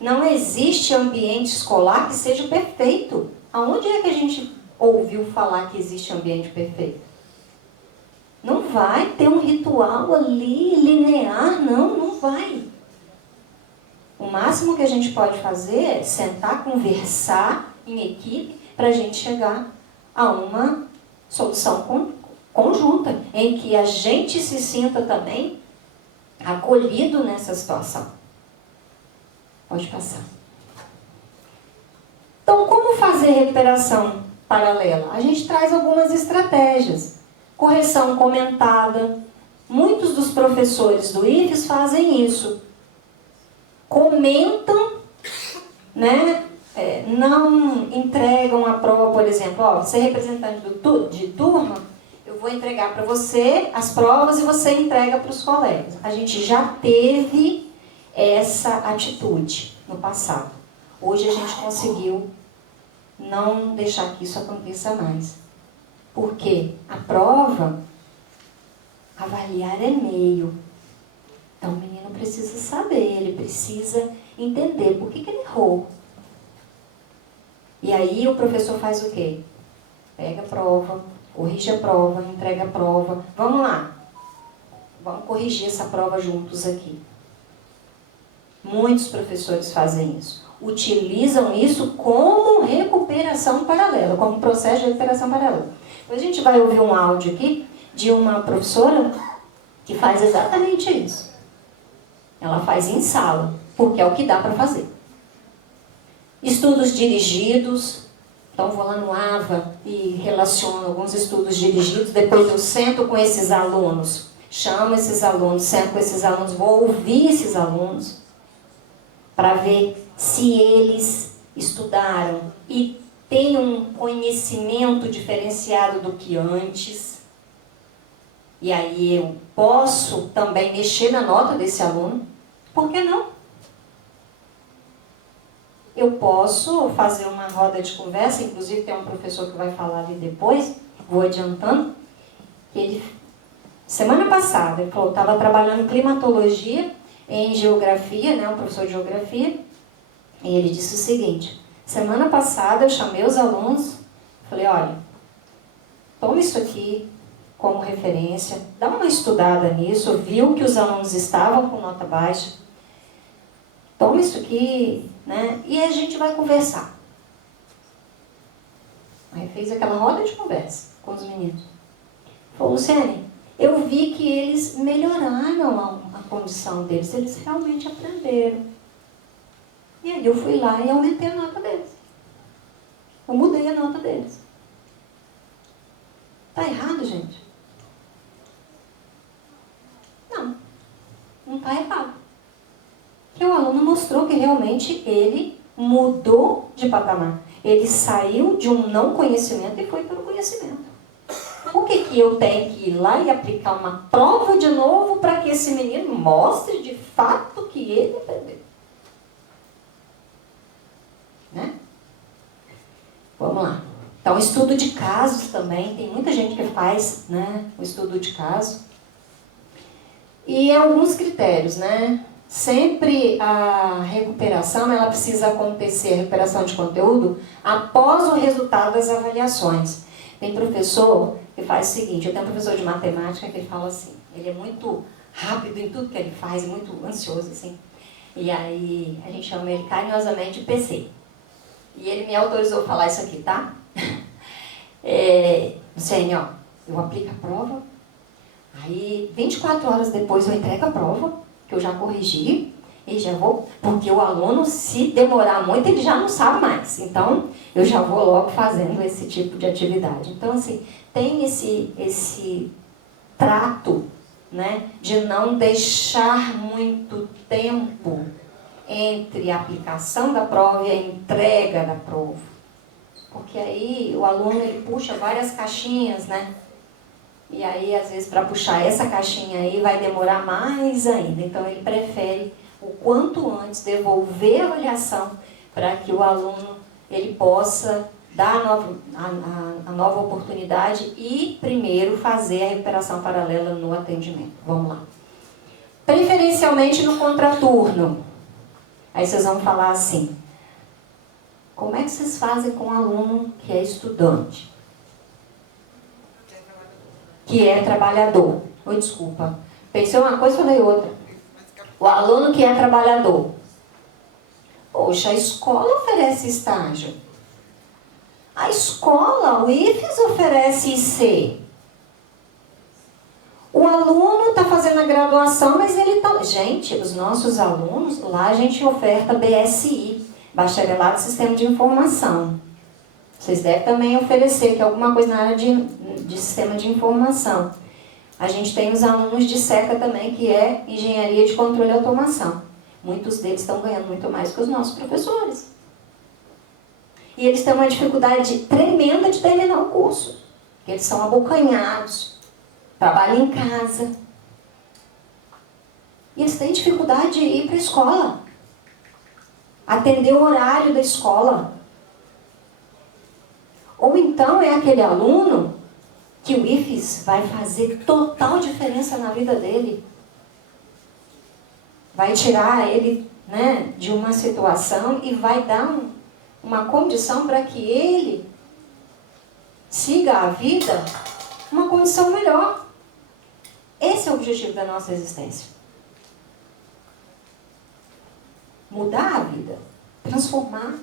Não existe ambiente escolar que seja perfeito. Aonde é que a gente ouviu falar que existe ambiente perfeito? Não vai ter um ritual ali linear, não vai. O máximo que a gente pode fazer é sentar, conversar em equipe para a gente chegar a uma solução conjunta, em que a gente se sinta também acolhido nessa situação. Pode passar. Então, como fazer recuperação paralela? A gente traz algumas estratégias. Correção comentada. Muitos dos professores do IFES fazem isso. Comentam, né? Não entregam a prova, por exemplo. Você é representante de turma, eu vou entregar para você as provas e você entrega para os colegas. A gente já teve essa atitude no passado. Hoje a gente conseguiu não deixar que isso aconteça mais. Porque a prova, avaliar é meio. Então o menino precisa saber, ele precisa entender por que ele errou. E aí o professor faz o quê? Pega a prova, corrige a prova, entrega a prova. Vamos lá, vamos corrigir essa prova juntos aqui. Muitos professores fazem isso. Utilizam isso como recuperação paralela, como processo de recuperação paralela. Depois a gente vai ouvir um áudio aqui de uma professora que faz exatamente isso. Ela faz em sala. porque é o que dá para fazer. Estudos dirigidos, então vou lá no AVA e relaciono alguns estudos dirigidos, depois eu sento com esses alunos, chamo esses alunos, sento com esses alunos, vou ouvir esses alunos para ver se eles estudaram e têm um conhecimento diferenciado do que antes. E aí eu posso também mexer na nota desse aluno. Por que não? Eu posso fazer uma roda de conversa, inclusive tem um professor que vai falar ali depois, vou adiantando, que ele, semana passada, ele falou, estava trabalhando em climatologia, em geografia, né, um professor de geografia, e ele disse o seguinte, semana passada eu chamei os alunos, falei, olha, toma isso aqui como referência, dá uma estudada nisso, viu que os alunos estavam com nota baixa, toma isso aqui, né? E a gente vai conversar. Aí fez aquela roda de conversa com os meninos. Falou, Luciane, eu vi que eles melhoraram a condição deles, eles realmente aprenderam. E aí eu fui lá e aumentei a nota deles. Eu mudei a nota deles. Tá errado, gente? Não. Não tá errado. Que o aluno mostrou que realmente ele mudou de patamar. Ele saiu de um não conhecimento e foi para o conhecimento. Por que eu tenho que ir lá e aplicar uma prova de novo para que esse menino mostre de fato que ele aprendeu? Né? Vamos lá. Então, estudo de casos também. Tem muita gente que faz, né, o estudo de caso. E alguns critérios, né? Sempre a recuperação, ela precisa acontecer, a recuperação de conteúdo, após o resultado das avaliações. Tem professor que faz o seguinte, eu tenho um professor de matemática que ele fala assim, ele é muito rápido em tudo que ele faz, muito ansioso, assim. E aí, a gente chama ele carinhosamente de PC. E ele me autorizou a falar isso aqui, tá? Luciane, ó, eu aplico a prova, aí 24 horas depois eu entrego a prova, que eu já corrigi, e já vou, porque o aluno, se demorar muito, ele já não sabe mais. Então, eu já vou logo fazendo esse tipo de atividade. Então, assim, tem esse trato, né, de não deixar muito tempo entre a aplicação da prova e a entrega da prova. Porque aí o aluno ele puxa várias caixinhas, né? E aí, às vezes, para puxar essa caixinha aí, vai demorar mais ainda. Então, ele prefere, o quanto antes, devolver a avaliação para que o aluno ele possa dar a nova oportunidade e, primeiro, fazer a recuperação paralela no atendimento. Vamos lá. Preferencialmente no contraturno. Aí vocês vão falar assim, como é que vocês fazem com um aluno que é estudante? Que é trabalhador. Oi, desculpa. Pensei uma coisa e falei outra. O aluno que é trabalhador. Poxa, a escola oferece estágio. A escola, o IFES oferece IC. O aluno está fazendo a graduação, mas ele está... Gente, os nossos alunos, lá a gente oferta BSI, Bacharelado em Sistema de Informação. Vocês devem também oferecer, que é alguma coisa na área de sistema de informação. A gente tem os alunos de SECA também, que é Engenharia de Controle e Automação. Muitos deles estão ganhando muito mais que os nossos professores. E eles têm uma dificuldade tremenda de terminar o curso. Porque eles são abocanhados, trabalham em casa. E eles têm dificuldade de ir para a escola. Atender o horário da escola. Ou então é aquele aluno que o IFES vai fazer total diferença na vida dele. Vai tirar ele, né, de uma situação e vai dar uma condição para que ele siga a vida uma condição melhor. Esse é o objetivo da nossa existência. Mudar a vida, transformar.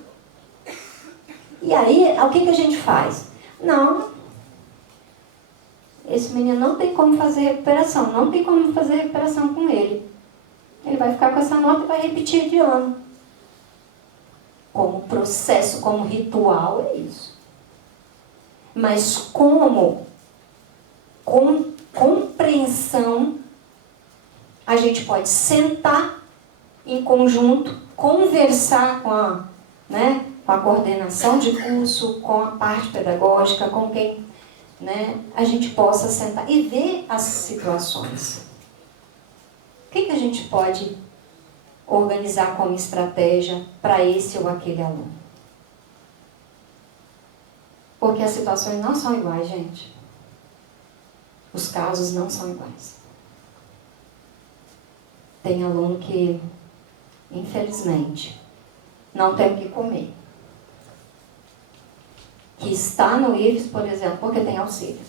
E aí, o que a gente faz? Não, esse menino não tem como fazer recuperação, não tem como fazer recuperação com ele. Ele vai ficar com essa nota e vai repetir de ano. Como processo, como ritual, é isso. Mas como compreensão, a gente pode sentar em conjunto, conversar com a coordenação de curso, com a parte pedagógica, com quem a gente possa sentar e ver as situações. O que a gente pode organizar como estratégia para esse ou aquele aluno? Porque as situações não são iguais, gente. Os casos não são iguais. Tem aluno que, infelizmente, não tem o que comer. Que está no IFES, por exemplo, porque tem auxílio.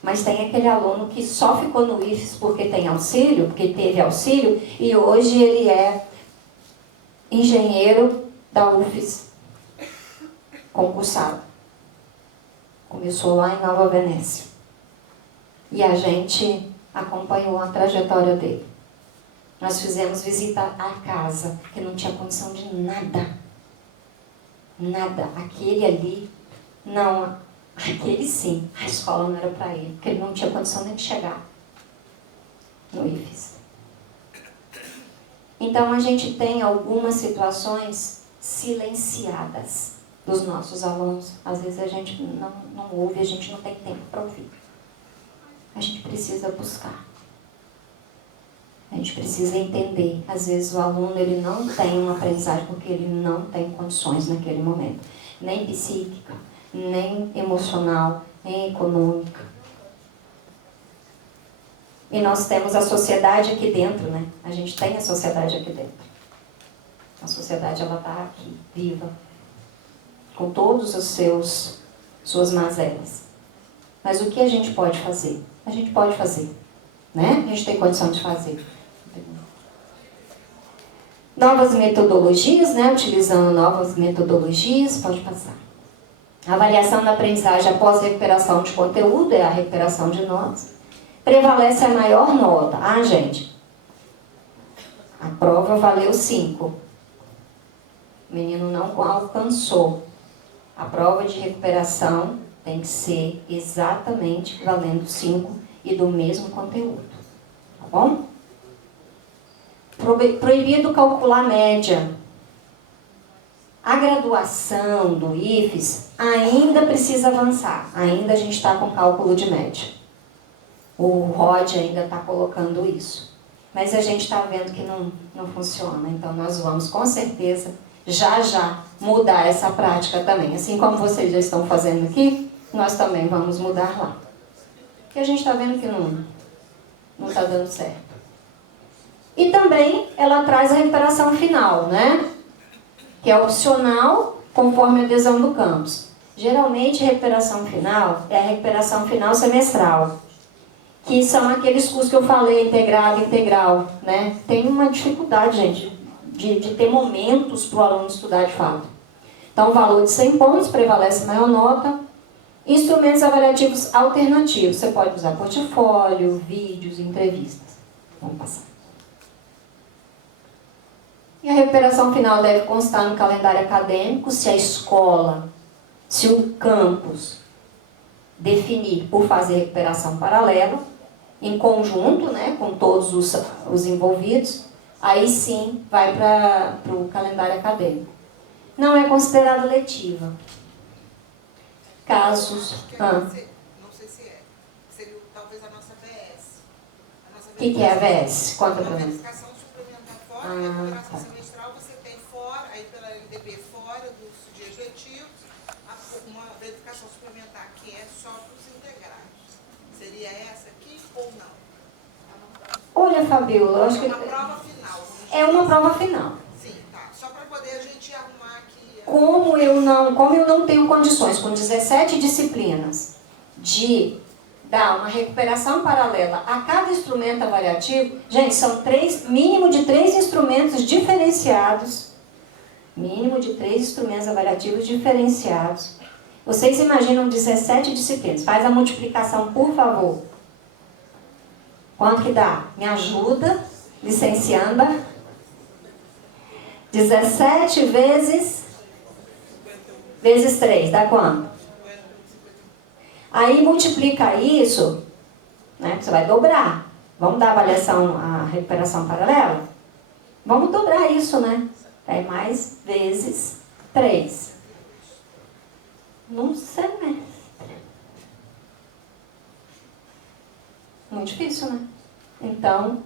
Mas tem aquele aluno que só ficou no IFES porque tem auxílio, porque teve auxílio, e hoje ele é engenheiro da UFES, concursado. Começou lá em Nova Venécia. E a gente acompanhou a trajetória dele. Nós fizemos visita à casa, que não tinha condição de nada. Nada. Aquele ali, não. Aquele sim. A escola não era para ele, porque ele não tinha condição nem de chegar no IFES. Então, a gente tem algumas situações silenciadas dos nossos alunos. Às vezes a gente não ouve, a gente não tem tempo para ouvir. A gente precisa buscar. A gente precisa entender. Às vezes o aluno ele não tem uma aprendizagem porque ele não tem condições naquele momento. Nem psíquica, nem emocional, nem econômica. E nós temos a sociedade aqui dentro, né? A gente tem a sociedade aqui dentro. A sociedade, ela está aqui, viva. Com todos os suas mazelas. Mas o que a gente pode fazer? A gente pode fazer, né? A gente tem condição de fazer. Novas metodologias, né? Utilizando novas metodologias, pode passar. Avaliação da aprendizagem após recuperação de conteúdo, é a recuperação de notas. Prevalece a maior nota. Ah, gente, a prova valeu 5. O menino não alcançou. A prova de recuperação tem que ser exatamente valendo 5 e do mesmo conteúdo. Tá bom? Proibido calcular média. A graduação do IFES ainda precisa avançar. Ainda a gente está com cálculo de média. O ROD ainda está colocando isso. Mas a gente está vendo que não funciona. Então nós vamos com certeza já mudar essa prática também. Assim como vocês já estão fazendo aqui, nós também vamos mudar lá. Porque a gente está vendo que não está dando certo. E também ela traz a recuperação final, né? Que é opcional conforme a adesão do campus. Geralmente a recuperação final é a recuperação final semestral. Que são aqueles cursos que eu falei, integrado, integral, né? Tem uma dificuldade, gente, de ter momentos para o aluno estudar de fato. Então, o valor de 100 pontos prevalece a maior nota. Instrumentos avaliativos alternativos. Você pode usar portfólio, vídeos, entrevistas. Vamos passar. E a recuperação final deve constar no calendário acadêmico, se a escola, se o campus definir por fazer recuperação paralela, em conjunto, né, com todos os envolvidos, aí sim vai para o calendário acadêmico. Não é considerada letiva. Casos... Não sei se é. Seria talvez a nossa VS. O que é a VS? Conta para Uma nós. verificação suplementar fora, recuperação semestral, você tem fora, aí pela LDB fora dos objetivos, uma verificação suplementar que é só para os integrados. Seria essa aqui ou não? Olha, Fabiola, eu acho que... É uma prova final. É uma prova final. Sim, tá. Só para poder a gente arrumar aqui... Como eu não tenho condições, com 17 disciplinas, de dar uma recuperação paralela a cada instrumento avaliativo, gente, são mínimo de 3 instrumentos diferenciados. Mínimo de 3 instrumentos avaliativos diferenciados. Vocês imaginam 17 disciplinas. Faz a multiplicação, por favor. Quanto que dá? Me ajuda, licencianda. 17 vezes 3, dá quanto? Aí multiplica isso, né? Você vai dobrar. Vamos dar avaliação, a recuperação paralela? Vamos dobrar isso, né? É mais vezes 3. Num semestre. Muito difícil, né? Então,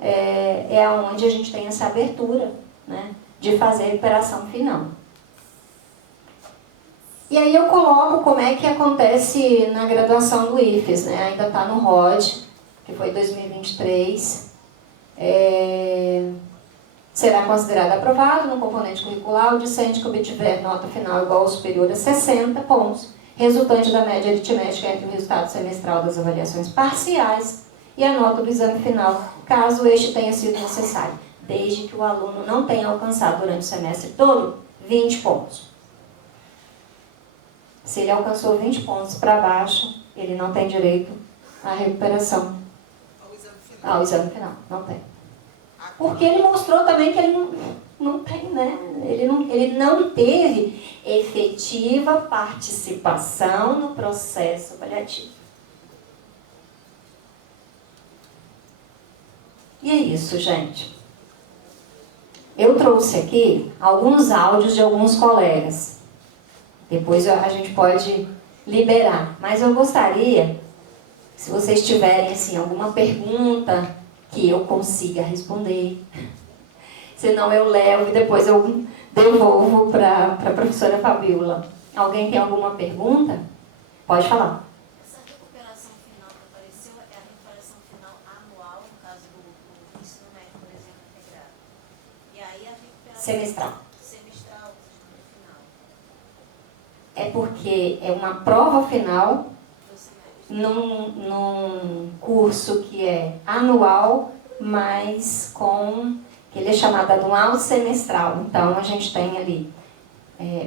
é onde a gente tem essa abertura, né, de fazer a recuperação final. E aí eu coloco como é que acontece na graduação do IFES, né? Ainda está no ROD, que foi 2023. Será considerado aprovado no componente curricular o discente que obtiver nota final igual ou superior a 60 pontos, resultante da média aritmética entre o resultado semestral das avaliações parciais e a nota do exame final, caso este tenha sido necessário, desde que o aluno não tenha alcançado durante o semestre todo 20 pontos. Se ele alcançou 20 pontos para baixo, ele não tem direito à recuperação. Ao exame final, não tem. Porque ele mostrou também que ele não tem, né? Ele não teve efetiva participação no processo avaliativo. E é isso, gente. Eu trouxe aqui alguns áudios de alguns colegas. Depois a gente pode liberar. Mas eu gostaria, se vocês tiverem assim, alguma pergunta que eu consiga responder. Senão eu levo e depois eu devolvo para a professora Fabiola. Alguém tem alguma pergunta? Pode falar. Essa recuperação final que apareceu é a recuperação final anual, no caso do ensino médio, por exemplo, integrado. E aí a recuperação Semestral. Semestral, final. É porque é uma prova final Do semestre. num curso que é anual, mas que ele é chamado anual semestral. Então, a gente tem ali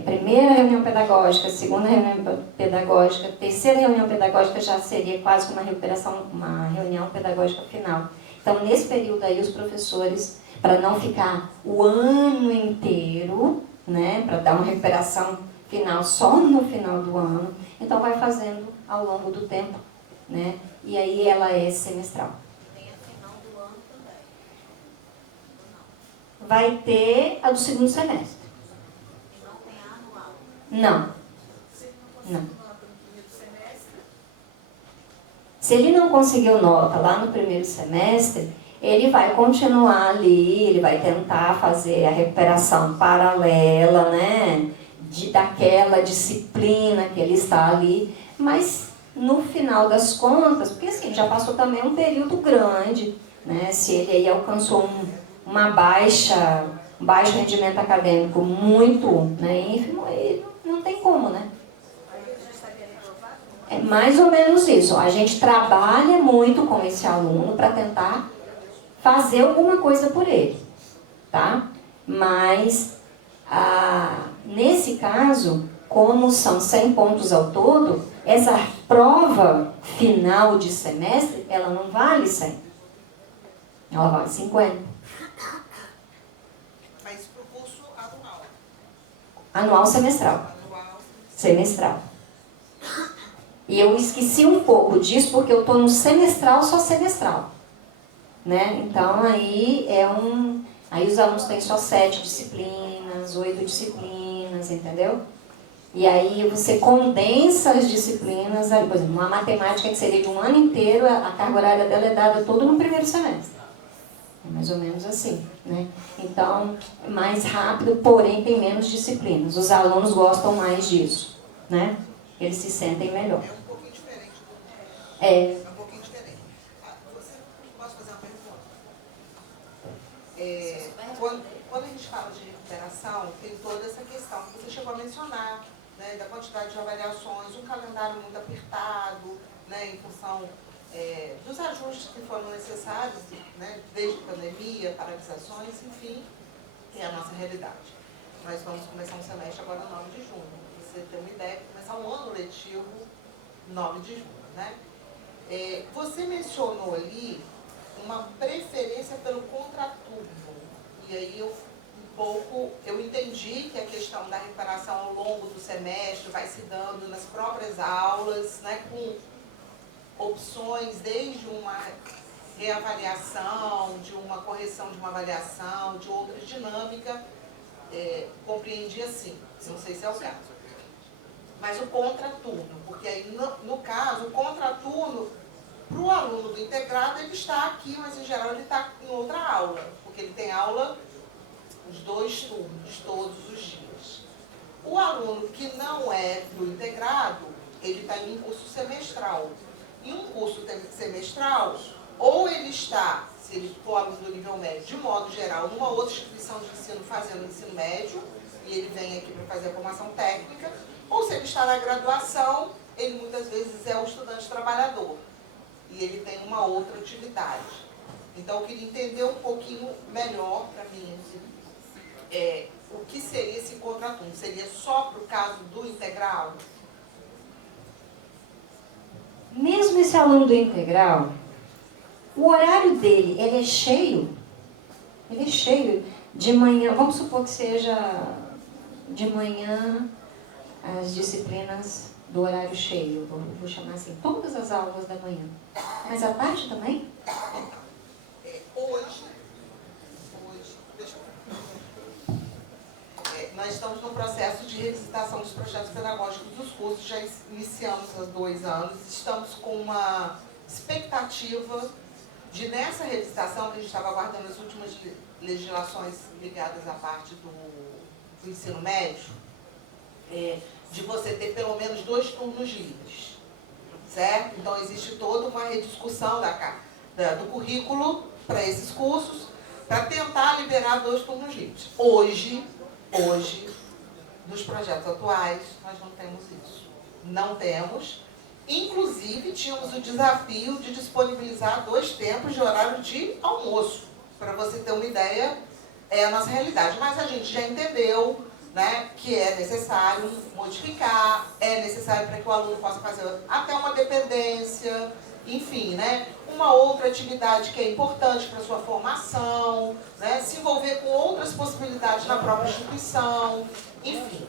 primeira reunião pedagógica, segunda reunião pedagógica, terceira reunião pedagógica já seria quase que uma recuperação, uma reunião pedagógica final. Então, nesse período aí, os professores, para não ficar o ano inteiro, né, para dar uma recuperação final só no final do ano, então vai fazendo ao longo do tempo, né, e aí ela é semestral. Tem a final do ano também. Ou não? Vai ter a do segundo semestre. E não tem a anual. Não. Se ele não Não. conseguiu nota no primeiro semestre, Se ele não conseguiu nota lá no primeiro semestre, ele vai continuar ali, ele vai tentar fazer a recuperação paralela, né, daquela disciplina que ele está ali, mas no final das contas, porque assim, já passou também um período grande, né, se ele aí alcançou um baixo rendimento acadêmico muito, né, ínfimo, ele não tem como, né? aí ele já estaria reprovado? É mais ou menos isso. A gente trabalha muito com esse aluno para tentar fazer alguma coisa por ele, tá? Mas, nesse caso, como são 100 pontos ao todo, essa prova final de semestre, ela não vale 100. Ela vale 50. Mas para o curso anual. Anual semestral. Anual. Semestral. E eu esqueci um pouco disso porque eu estou no semestral, só semestral. Né? Então aí aí os alunos têm só 7 disciplinas, 8 disciplinas, entendeu? E aí você condensa as disciplinas, por exemplo, uma matemática que seria de um ano inteiro, a carga horária dela é dada toda no primeiro semestre. É mais ou menos assim, né? Então, é mais rápido, porém tem menos disciplinas. Os alunos gostam mais disso, né? Eles se sentem melhor. É um pouquinho diferente do. É. É um pouquinho diferente. Você pode fazer uma pergunta? Quando a gente fala de recuperação, tem toda essa questão que você chegou a mencionar, né, da quantidade de avaliações, um calendário muito apertado, né, em função dos ajustes que foram necessários, né, desde pandemia, paralisações, enfim, é a nossa realidade. Nós vamos começar um semestre agora no 9 de junho. Você tem uma ideia de começar um ano letivo 9 de junho, né? Você mencionou ali uma preferência pelo contraturno. E aí eu entendi que a questão da recuperação ao longo do semestre vai se dando nas próprias aulas, né, com opções desde uma reavaliação, de uma correção de uma avaliação, de outra dinâmica, compreendi assim, não sei se é o caso. Mas o contraturno, porque aí no caso, o contraturno, para o aluno do integrado, ele está aqui, mas em geral ele está em outra aula, porque ele tem aula os 2 turnos, todos os dias. O aluno que não é do integrado, ele está em um curso semestral. Em um curso semestral, ou ele está, se ele for aluno do nível médio, de modo geral, numa outra instituição de ensino fazendo ensino médio, e ele vem aqui para fazer a formação técnica, ou se ele está na graduação, ele muitas vezes é o estudante trabalhador, e ele tem uma outra atividade. Então, eu queria entender um pouquinho melhor para mim o que seria esse contraturno. Seria só para o caso do integral? Mesmo esse aluno do integral, o horário dele, ele é cheio de manhã, vamos supor que seja de manhã as disciplinas do horário cheio, vou chamar assim, todas as aulas da manhã. Mas à tarde também? Hoje, nós estamos no processo de revisitação dos projetos pedagógicos dos cursos, já iniciamos há 2 anos, estamos com uma expectativa de, nessa revisitação, que a gente estava aguardando as últimas legislações ligadas à parte do ensino médio, de você ter pelo menos 2 turnos livres, certo? Então, existe toda uma rediscussão do currículo para esses cursos, para tentar liberar 2 turnos livres. Hoje, nos projetos atuais, nós não temos isso. Não temos. Inclusive, tínhamos o desafio de disponibilizar 2 tempos de horário de almoço. Para você ter uma ideia, é a nossa realidade. Mas a gente já entendeu, né, que é necessário modificar, é necessário para que o aluno possa fazer até uma dependência, enfim, né, uma outra atividade que é importante para a sua formação, né, se envolver com outras possibilidades na própria instituição, enfim.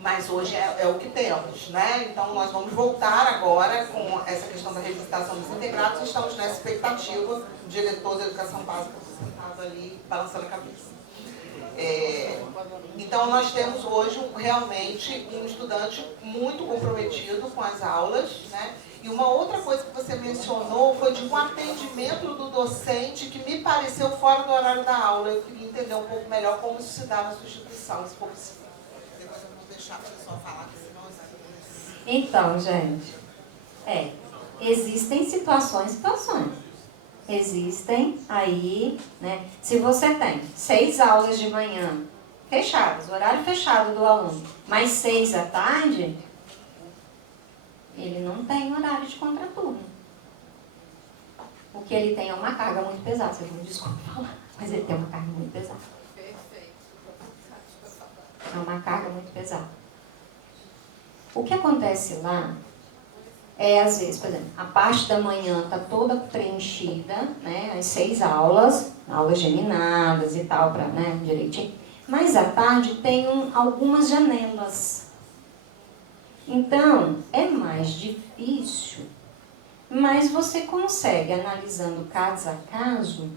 Mas hoje é o que temos, né? Então, nós vamos voltar agora com essa questão da revisitação dos integrados. Estamos nessa expectativa. O diretor da Educação Básica estava ali balançando a cabeça. Então, nós temos hoje realmente um estudante muito comprometido com as aulas, né? E uma outra coisa que você mencionou foi de um atendimento do docente que me pareceu fora do horário da aula. Eu queria entender um pouco melhor como isso se dá na sua instituição, se for possível. Depois eu vou deixar a pessoa falar, senão... Então, gente, existem situações. Existem aí, né? Se você tem 6 aulas de manhã fechadas, horário fechado do aluno, mais 6 à tarde, ele não tem horário de contraturno. O que ele tem é uma carga muito pesada. Vocês vão desculpa falar, mas ele tem uma carga muito pesada. Perfeito. É uma carga muito pesada. O que acontece lá às vezes, por exemplo, a parte da manhã está toda preenchida, né, as 6 aulas geminadas e tal, para, né, direitinho. Mas à tarde tem algumas janelas. Então, é mais difícil, mas você consegue, analisando caso a caso,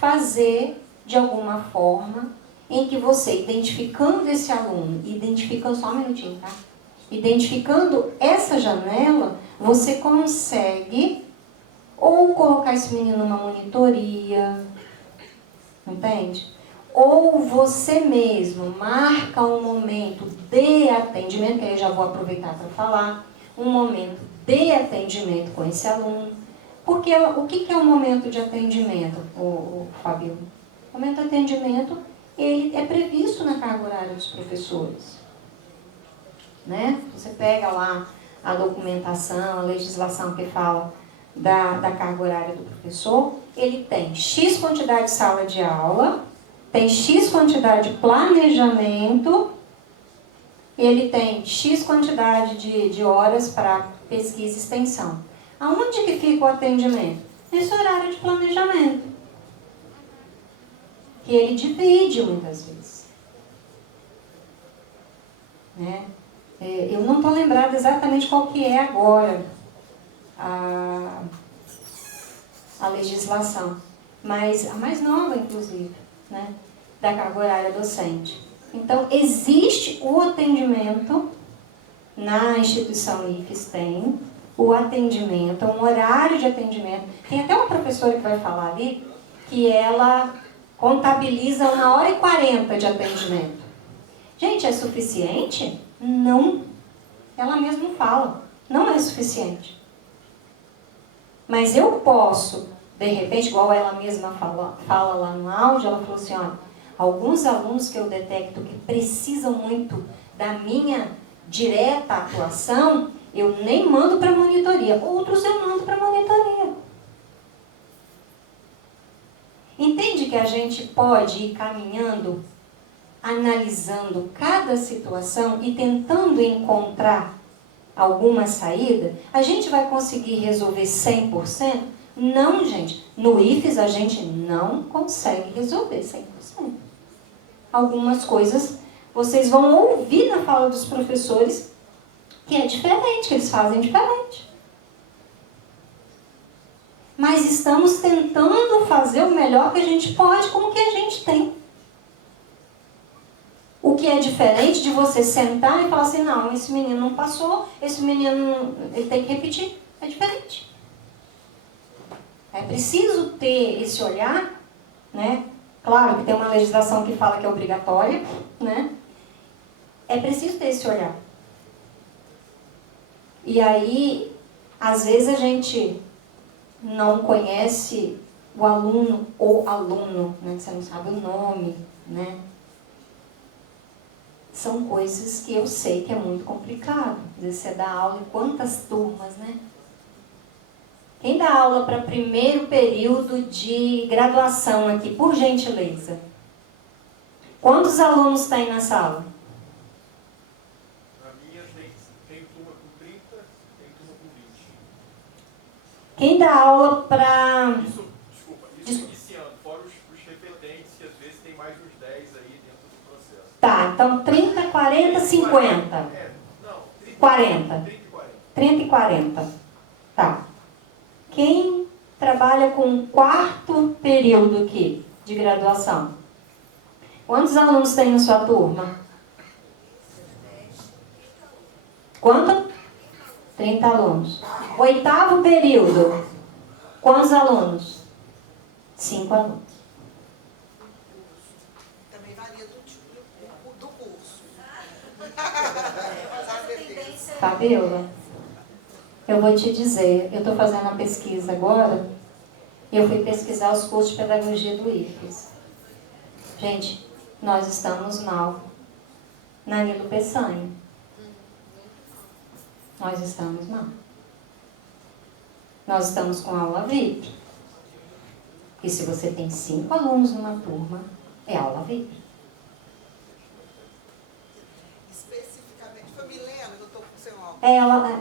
fazer de alguma forma em que você, identificando esse aluno, só um minutinho, tá? Identificando essa janela, você consegue ou colocar esse menino numa monitoria, entende? Ou você mesmo marca um momento de atendimento, que aí eu já vou aproveitar para falar, um momento de atendimento com esse aluno. Porque o que é um momento de atendimento, Fabio? O momento de atendimento, ele é previsto na carga horária dos professores. Né? Você pega lá a documentação, a legislação que fala da carga horária do professor, ele tem X quantidade de sala de aula, tem X quantidade de planejamento, ele tem X quantidade de horas para pesquisa e extensão. Aonde que fica o atendimento? nesse horário de planejamento. Que ele divide muitas vezes. Né? Eu não estou lembrada exatamente qual que é agora a legislação, mas a mais nova, inclusive, né? Da carga horária docente. Então, existe o atendimento na instituição IFES, tem o atendimento, um horário de atendimento. Tem até uma professora que vai falar ali, que ela contabiliza 1h40 de atendimento. Gente, é suficiente? Não. Ela mesma fala, não é suficiente. Mas eu posso, de repente, igual ela mesma fala lá no áudio, ela falou assim, olha, alguns alunos que eu detecto que precisam muito da minha direta atuação, eu nem mando para monitoria. Outros eu mando para monitoria. Entende que a gente pode ir caminhando, analisando cada situação e tentando encontrar alguma saída? A gente vai conseguir resolver 100%? Não, gente. No IFES a gente não consegue resolver 100%. Algumas coisas vocês vão ouvir na fala dos professores que é diferente, que eles fazem diferente. Mas estamos tentando fazer o melhor que a gente pode com o que a gente tem. O que é diferente de você sentar e falar assim, não, esse menino não passou, esse menino ele tem que repetir. É diferente. É preciso ter esse olhar, né? Claro que tem uma legislação que fala que é obrigatória, né? É preciso ter esse olhar. E aí, às vezes a gente não conhece o aluno ou aluno, né? Você não sabe o nome, né? São coisas que eu sei que é muito complicado. Às vezes você dá aula em quantas turmas, né? Quem dá aula para primeiro período de graduação aqui, por gentileza? Quantos alunos tem na sala? Na minha tem turma com 30, tem turma com 20. Quem dá aula para... Isso iniciando, fora os repetentes, que às vezes tem mais uns 10 aí dentro do processo. Tá, então 30, 40, 50. Não, 30, 40. 30 e 40. 30 e 40. Tá. Quem trabalha com quarto período aqui de graduação? Quantos alunos tem na sua turma? Quanto? 30 alunos. Oitavo período. Quantos alunos? 5 alunos. Também varia do curso. Fabiola, eu vou te dizer, eu estou fazendo uma pesquisa agora, eu fui pesquisar os cursos de pedagogia do IFES. Gente, nós estamos mal na Nilo Peçanha. Nós estamos mal. Nós estamos com aula VIP. E se você tem 5 alunos numa turma, é aula VIP. Especificamente, foi Milena, que eu estou com o seu nome. Foi Ela...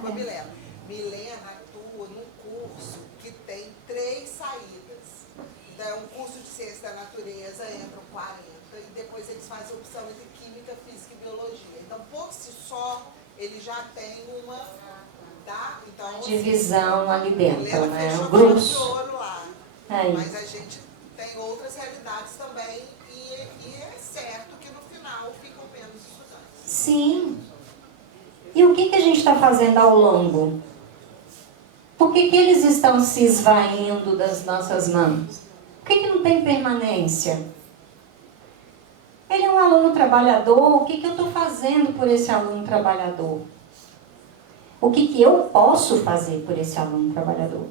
Milena atua num curso que tem 3 saídas. Então, é um curso de ciência da natureza, entram 40, e depois eles fazem a opção entre química, física e biologia. Então, por si só, ele já tem uma então, divisão ali dentro, Milena né? fechou Grupos. de ouro lá. Aí. Mas a gente tem outras realidades também, e é certo que no final ficam menos estudantes. Sim. E o que a gente está fazendo ao longo? Por que eles estão se esvaindo das nossas mãos? Por que não tem permanência? Ele é um aluno trabalhador, o que eu estou fazendo por esse aluno trabalhador? O que eu posso fazer por esse aluno trabalhador?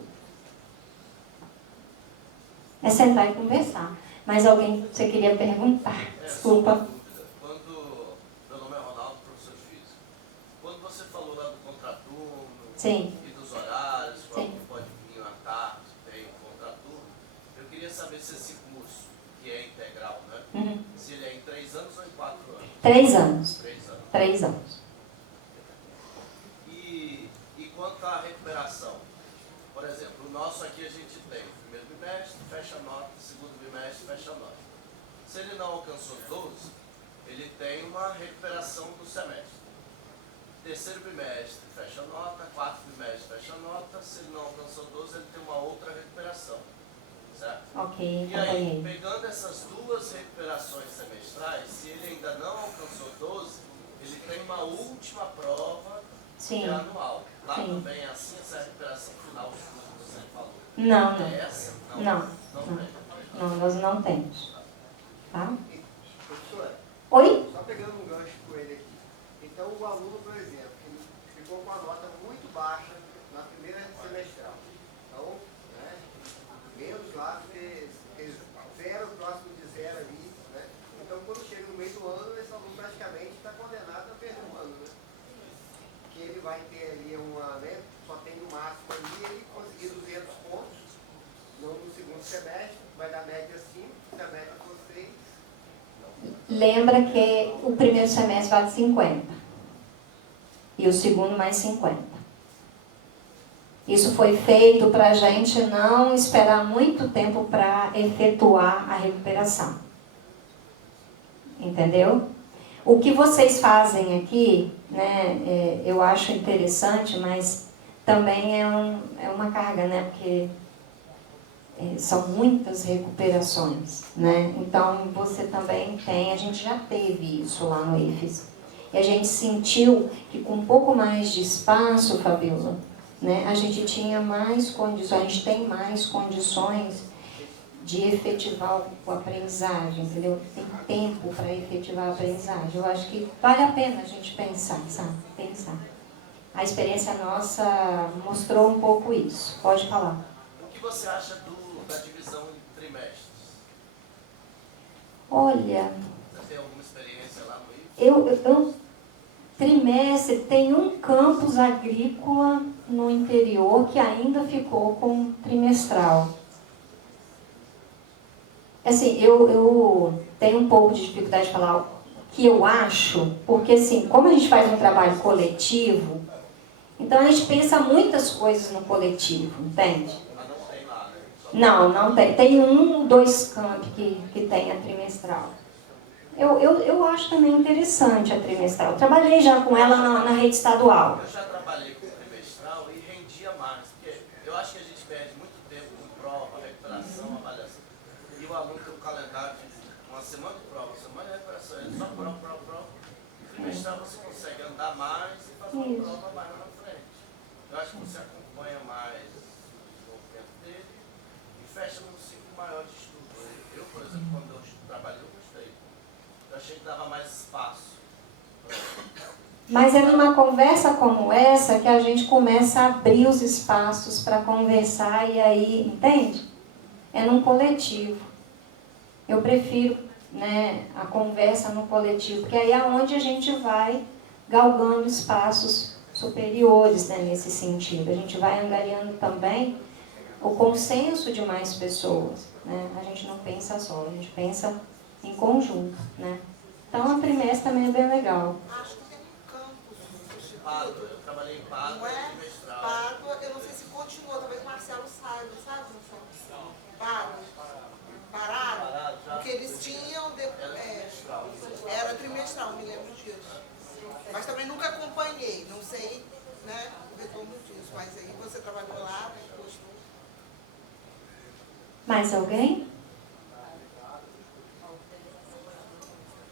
É sentar e conversar. Mas alguém, você queria perguntar? Desculpa. Meu nome é Ronaldo, professor de física. Quando você falou lá do contraturno Sim. e dos horários, Sim. como pode vir à tarde, tem o contraturno, eu queria saber se esse curso, que é integral, né? Uhum. Se ele é em 3 anos ou em 4 anos? 3 anos. 3 anos. 3 anos. E quanto à recuperação? Por exemplo, o nosso aqui a gente tem o primeiro bimestre, fecha a nota, segundo bimestre, fecha a nota. Se ele não alcançou 12, ele tem uma recuperação do semestre. Terceiro bimestre, fecha a nota, quarto bimestre, fecha a nota, se ele não alcançou 12, ele tem uma outra recuperação. Certo? Ok, E aí, pegando essas duas recuperações semestrais, se ele ainda não alcançou 12, ele tem uma última prova que é anual. Lá também é assim, essa recuperação final que você falou. Não, não. É essa? Não. Tem. Não, nós não temos. Tá? Professora, Oi? só pegando um gancho com ele aqui. Então, o aluno, por exemplo, ele ficou com a nota muito baixa na primeira semestral. Então, né, menos lá, porque zero, próximo de zero ali, né? Então, quando chega no meio do ano, esse aluno praticamente está condenado a perder um ano, né? Que ele vai ter ali né, só tem no máximo ali, ele conseguir 200 pontos no segundo semestre, vai dar média 5, se a média for 6. Lembra que o primeiro semestre vale 50 e o segundo mais 50. Isso foi feito para a gente não esperar muito tempo para efetuar a recuperação. Entendeu? O que vocês fazem aqui, né, eu acho interessante, mas também é uma carga, né, porque são muitas recuperações, né? Então você também tem, a gente já teve isso lá no IFES. E a gente sentiu que com um pouco mais de espaço, Fabiola, né, a gente tinha mais condições, a gente tem mais condições de efetivar a aprendizagem, entendeu? Tem tempo para efetivar a aprendizagem. Eu acho que vale a pena a gente pensar, sabe? Pensar. A experiência nossa mostrou um pouco isso. Pode falar. O que você acha da divisão em trimestres? Olha, Você tem alguma experiência lá no IFES? Trimestre, tem um campus agrícola no interior que ainda ficou com trimestral. Assim, eu tenho um pouco de dificuldade de falar o que eu acho, porque assim, como a gente faz um trabalho coletivo, então a gente pensa muitas coisas no coletivo, entende? Mas não tem lá, né? Não tem. Tem 2 campi que tem a trimestral. Eu acho também interessante a trimestral. Eu trabalhei já com ela na rede estadual. Eu já trabalhei com trimestral e rendia mais, porque eu acho que a gente perde muito tempo com prova, recuperação, avaliação. E o aluno tem um calendário de uma semana de prova, uma semana de recuperação, ele só prova. Trimestral você consegue andar mais e fazer uma prova mais lá na frente. Eu acho que você acompanha mais o desenvolvimento dele e fecha num ciclo maior de estudo. Eu, por exemplo, quando eu trabalhei, eu gostei. Eu achei que dava mais espaço. Mas é numa conversa como essa que a gente começa a abrir os espaços para conversar e aí, entende? É num coletivo. Eu prefiro, né, a conversa no coletivo, porque aí é onde a gente vai galgando espaços superiores, né, nesse sentido. A gente vai angariando também o consenso de mais pessoas, né? A gente não pensa só, a gente pensa em conjunto, né? Então a trimestre também é bem legal. Acho que tem um campus. Pádua, eu trabalhei em Pádua, Não é? trimestral. Pádua, eu não sei se continuou, talvez o Marcelo saiba, sabe, Marcelo? Pádua. Pararam? Porque eles tinham. Era trimestral, me lembro disso. Mas também nunca acompanhei, não sei, né, o retorno disso. Mas aí você trabalhou lá, gostou? Mais alguém?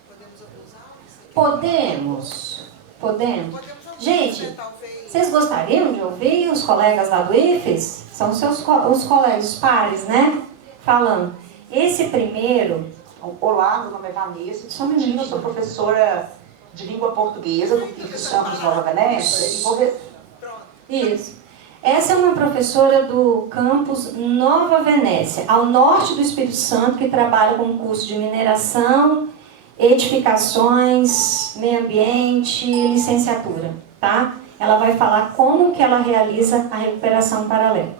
Podemos ouvir os Podemos. áudios? Podemos ouvir, Gente, talvez. vocês gostariam de ouvir os colegas lá do IFES? São os colegas, os pares, né? Falando. Esse primeiro... Olá, meu nome é Vanessa, Só um minutinho. eu sou professora de língua portuguesa do IFES Campus Nova Venécia e vou... Isso. Essa é uma professora do campus Nova Venécia, ao norte do Espírito Santo, que trabalha com curso de mineração, edificações, meio ambiente, licenciatura, tá? Ela vai falar como que ela realiza a recuperação paralela.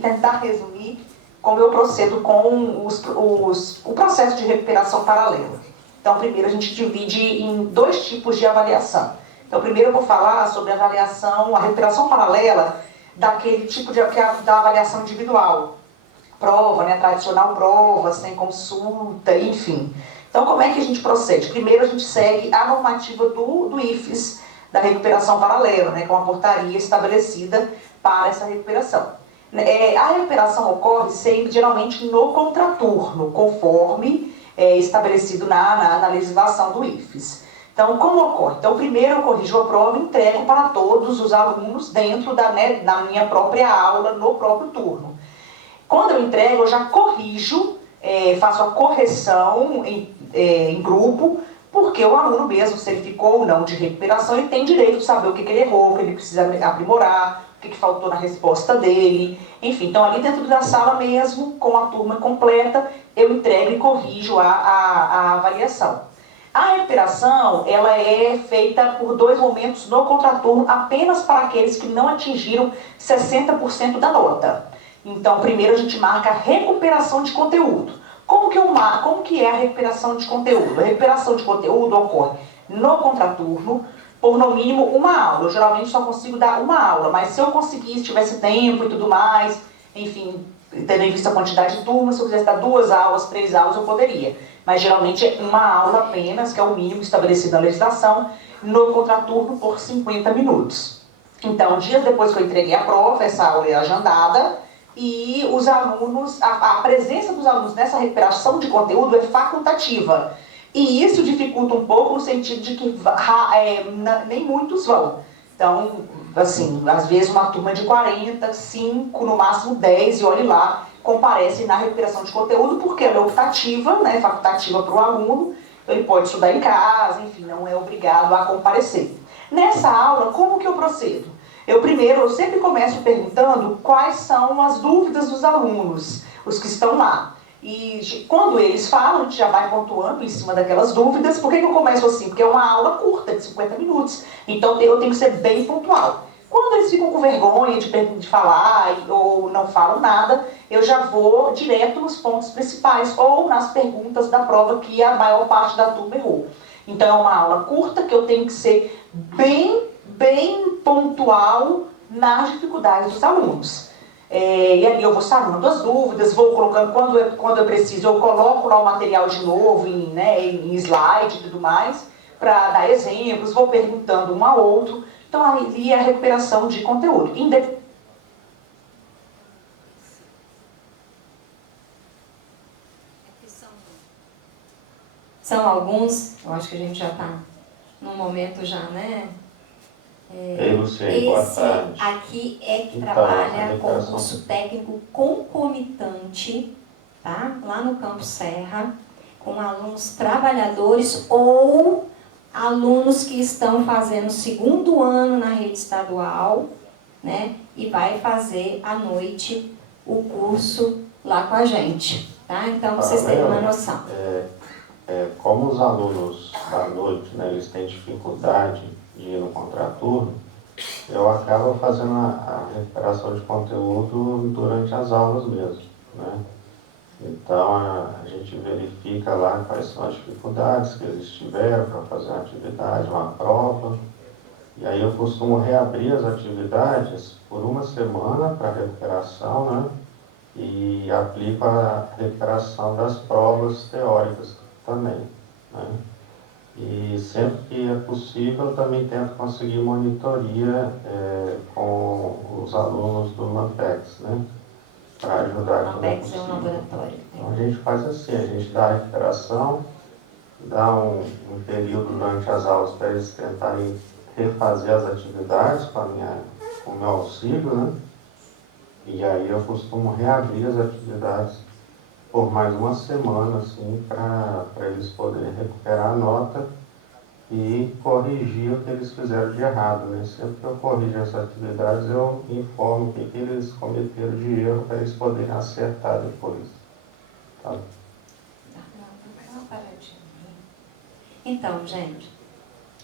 Tentar resumir como eu procedo com o processo de recuperação paralela. Então, primeiro a gente divide em 2 tipos de avaliação. Então, primeiro eu vou falar sobre a avaliação, a recuperação paralela, daquele tipo da avaliação individual. Prova, né, tradicional prova, sem consulta, enfim. Então, como é que a gente procede? Primeiro, a gente segue a normativa do IFES, da recuperação paralela, né, que é uma portaria estabelecida para essa recuperação. A recuperação ocorre sempre, geralmente, no contraturno, conforme estabelecido na legislação do IFES. Então, como ocorre? Então, primeiro eu corrijo a prova e entrego para todos os alunos dentro da minha própria aula, no próprio turno. Quando eu entrego, eu já corrijo, faço a correção em grupo, porque o aluno mesmo, se ele ficou ou não de recuperação, ele tem direito de saber o que ele errou, o que ele precisa aprimorar, o que faltou na resposta dele. Enfim, então ali dentro da sala mesmo, com a turma completa, eu entrego e corrijo a avaliação. A recuperação, ela é feita por 2 momentos no contraturno, apenas para aqueles que não atingiram 60% da nota. Então, primeiro a gente marca a recuperação de conteúdo. Como que é a recuperação de conteúdo? A recuperação de conteúdo ocorre no contraturno, por no mínimo uma aula. Eu geralmente só consigo dar uma aula, mas se eu conseguisse, se tivesse tempo e tudo mais, enfim, tendo em vista a quantidade de turmas, se eu quisesse dar 2 aulas, 3 aulas, eu poderia. Mas geralmente é uma aula apenas, que é o mínimo estabelecido na legislação, no contraturno por 50 minutos. Então, dias depois que eu entreguei a prova, essa aula é agendada, e os alunos, a presença dos alunos nessa recuperação de conteúdo é facultativa. E isso dificulta um pouco no sentido de que nem muitos vão. Então, assim, às vezes uma turma de 40, 5, no máximo 10, e olhe lá, comparecem na recuperação de conteúdo, porque ela é optativa, né, facultativa para o aluno, ele pode estudar em casa, enfim, não é obrigado a comparecer. Nessa aula, como que eu procedo? Eu sempre começo perguntando quais são as dúvidas dos alunos, os que estão lá. E quando eles falam, a gente já vai pontuando em cima daquelas dúvidas. Por que eu começo assim? Porque é uma aula curta, de 50 minutos. Então eu tenho que ser bem pontual. Quando eles ficam com vergonha de falar ou não falam nada, eu já vou direto nos pontos principais ou nas perguntas da prova que a maior parte da turma errou. Então é uma aula curta que eu tenho que ser bem pontual nas dificuldades dos alunos. E ali eu vou sanando as dúvidas, vou colocando, quando eu preciso, eu coloco lá o material de novo em slide e tudo mais, para dar exemplos, vou perguntando um ao outro. Então ali é a recuperação de conteúdo. São alguns, eu acho que a gente já está num momento já, né? Luciane, boa tarde. Aqui é que Então, trabalha com o curso técnico concomitante, tá? Lá no Campo Serra, com alunos trabalhadores ou alunos que estão fazendo 2º ano na rede estadual, né? E vai fazer à noite o curso lá com a gente, tá? Então, vocês terem uma noção. Como os alunos da noite, né, eles têm dificuldade de ir no contraturno, eu acabo fazendo a recuperação de conteúdo durante as aulas mesmo, né? Então a gente verifica lá quais são as dificuldades que eles tiveram para fazer uma atividade, uma prova, e aí eu costumo reabrir as atividades por uma semana para recuperação, né? E aplico a recuperação das provas teóricas também, né? E sempre que é possível, eu também tento conseguir monitoria com os alunos do Lampex, né? Para ajudar quando é possível. Lampex é um laboratório. Então a gente faz assim, a gente dá a recuperação, dá um período durante as aulas para eles tentarem refazer as atividades com o meu auxílio, né? E aí eu costumo reabrir as atividades por mais uma semana, assim, para eles poderem recuperar a nota e corrigir o que eles fizeram de errado, né? Sempre que eu corrijo essas atividades, eu informo o que eles cometeram de erro para eles poderem acertar depois. Tá? Então, gente,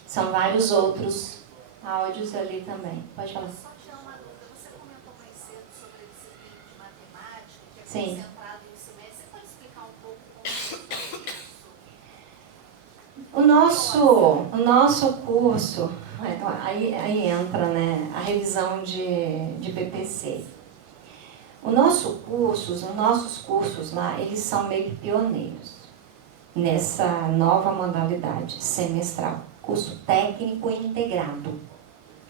são vários outros áudios ali também. Pode falar. Só tirar uma dúvida. Você comentou mais cedo sobre a disciplina de matemática, que é Sim. concentrada em um semestre. Você pode explicar um pouco como é isso? O nosso curso, Aí entra, né, a revisão de PPC. Os nossos cursos lá, eles são meio que pioneiros nessa nova modalidade semestral. Curso técnico integrado,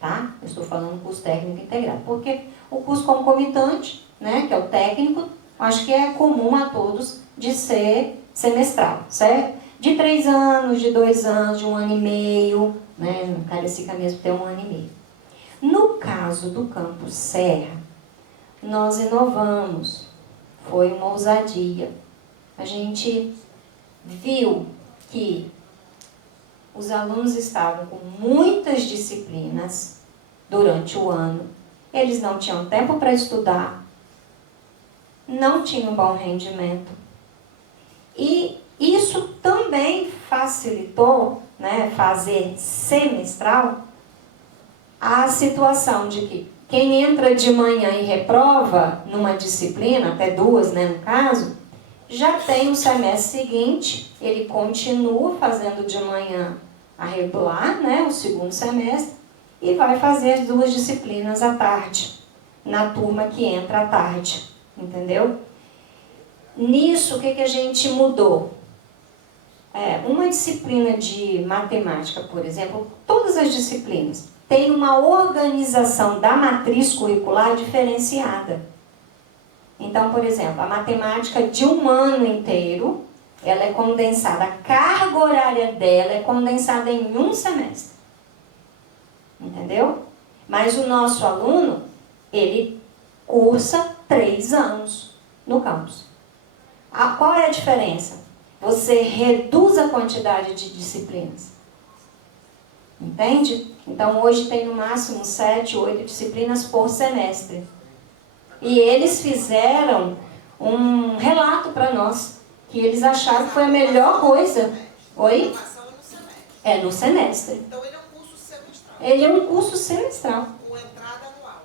tá? Eu estou falando curso técnico integrado, porque o curso concomitante, né, que é o técnico, acho que é comum a todos de ser semestral, certo? De 3 anos, de 2 anos, de 1 ano e meio, né? No Cariacica mesmo tem 1 ano e meio. No caso do Campus Serra, nós inovamos, foi uma ousadia. A gente viu que os alunos estavam com muitas disciplinas durante o ano, eles não tinham tempo para estudar, não tinham bom rendimento. E isso também facilitou, né, fazer semestral a situação de que quem entra de manhã e reprova numa disciplina, até 2, né, no caso, já tem o semestre seguinte, ele continua fazendo de manhã a regular, né, o 2º semestre, e vai fazer as 2 disciplinas à tarde, na turma que entra à tarde, entendeu? Nisso, o que a gente mudou? Uma disciplina de matemática, por exemplo, todas as disciplinas, tem uma organização da matriz curricular diferenciada. Então, por exemplo, a matemática de 1 ano inteiro, ela é condensada, a carga horária dela é condensada em 1 semestre. Entendeu? Mas o nosso aluno, ele cursa 3 anos no campus. Qual é a diferença? Você reduz a quantidade de disciplinas. Entende? Então, hoje tem no máximo 7, 8 disciplinas por semestre. E eles fizeram um relato para nós, que eles acharam que foi a melhor coisa. Oi? É no semestre. Então ele é um curso semestral. Ele é um curso semestral. Com entrada anual.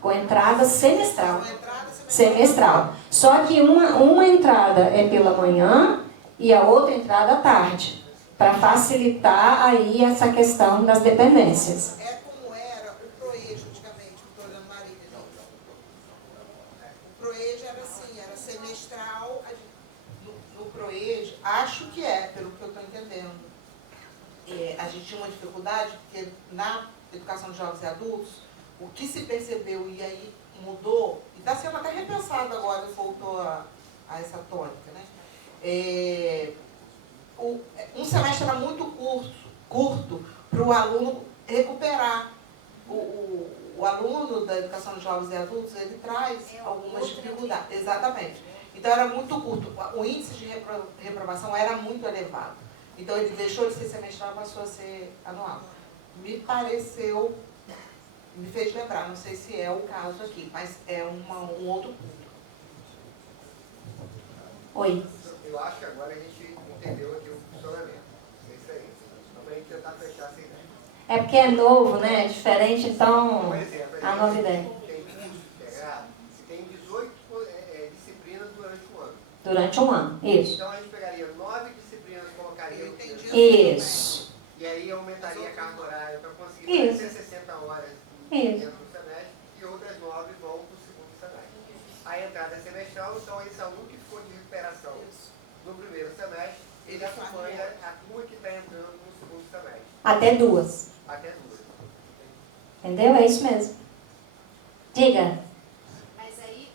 Com entrada semestral. Com entrada Semestral. Só que uma entrada é pela manhã e a outra entrada à tarde, para facilitar aí essa questão das dependências. É como era o ProEjo antigamente, o programa Marília. O ProEjo era assim, era semestral. No ProEjo, acho que pelo que eu estou entendendo. A gente tinha uma dificuldade, porque na educação de jovens e adultos, o que se percebeu e aí mudou, e está sendo até repensado agora, voltou a essa tônica, né? Um semestre era muito curto para o aluno recuperar. O aluno da educação de jovens e adultos, ele traz algumas dificuldades. Exatamente. Então era muito curto. O índice de reprovação era muito elevado. Então ele deixou de ser semestral e passou a ser anual. Me pareceu, me fez lembrar, não sei se é o caso aqui, mas é um outro ponto. Oi. Eu acho que agora a gente entendeu aqui o funcionamento. É isso aí. Então, para a gente tentar fechar essa ideia. É porque é novo, né? É diferente, então Por exemplo, a nova ideia. Tem curso integrado, que tem 18 disciplinas durante o ano. Durante 1 ano, isso. Então a gente pegaria 9 disciplinas e colocaria no primeiro Isso. e aí aumentaria a carga horária para conseguir Isso. fazer 60 horas Isso. dentro do semestre e outras 9 vão para o 2º semestre. A entrada é semestral, então esse aluno que for de recuperação no primeiro semestre, ele acompanha a turma que está entrando no 2º semestre. Até 2. Até 2. Entendeu? É isso mesmo. Diga. Mas aí,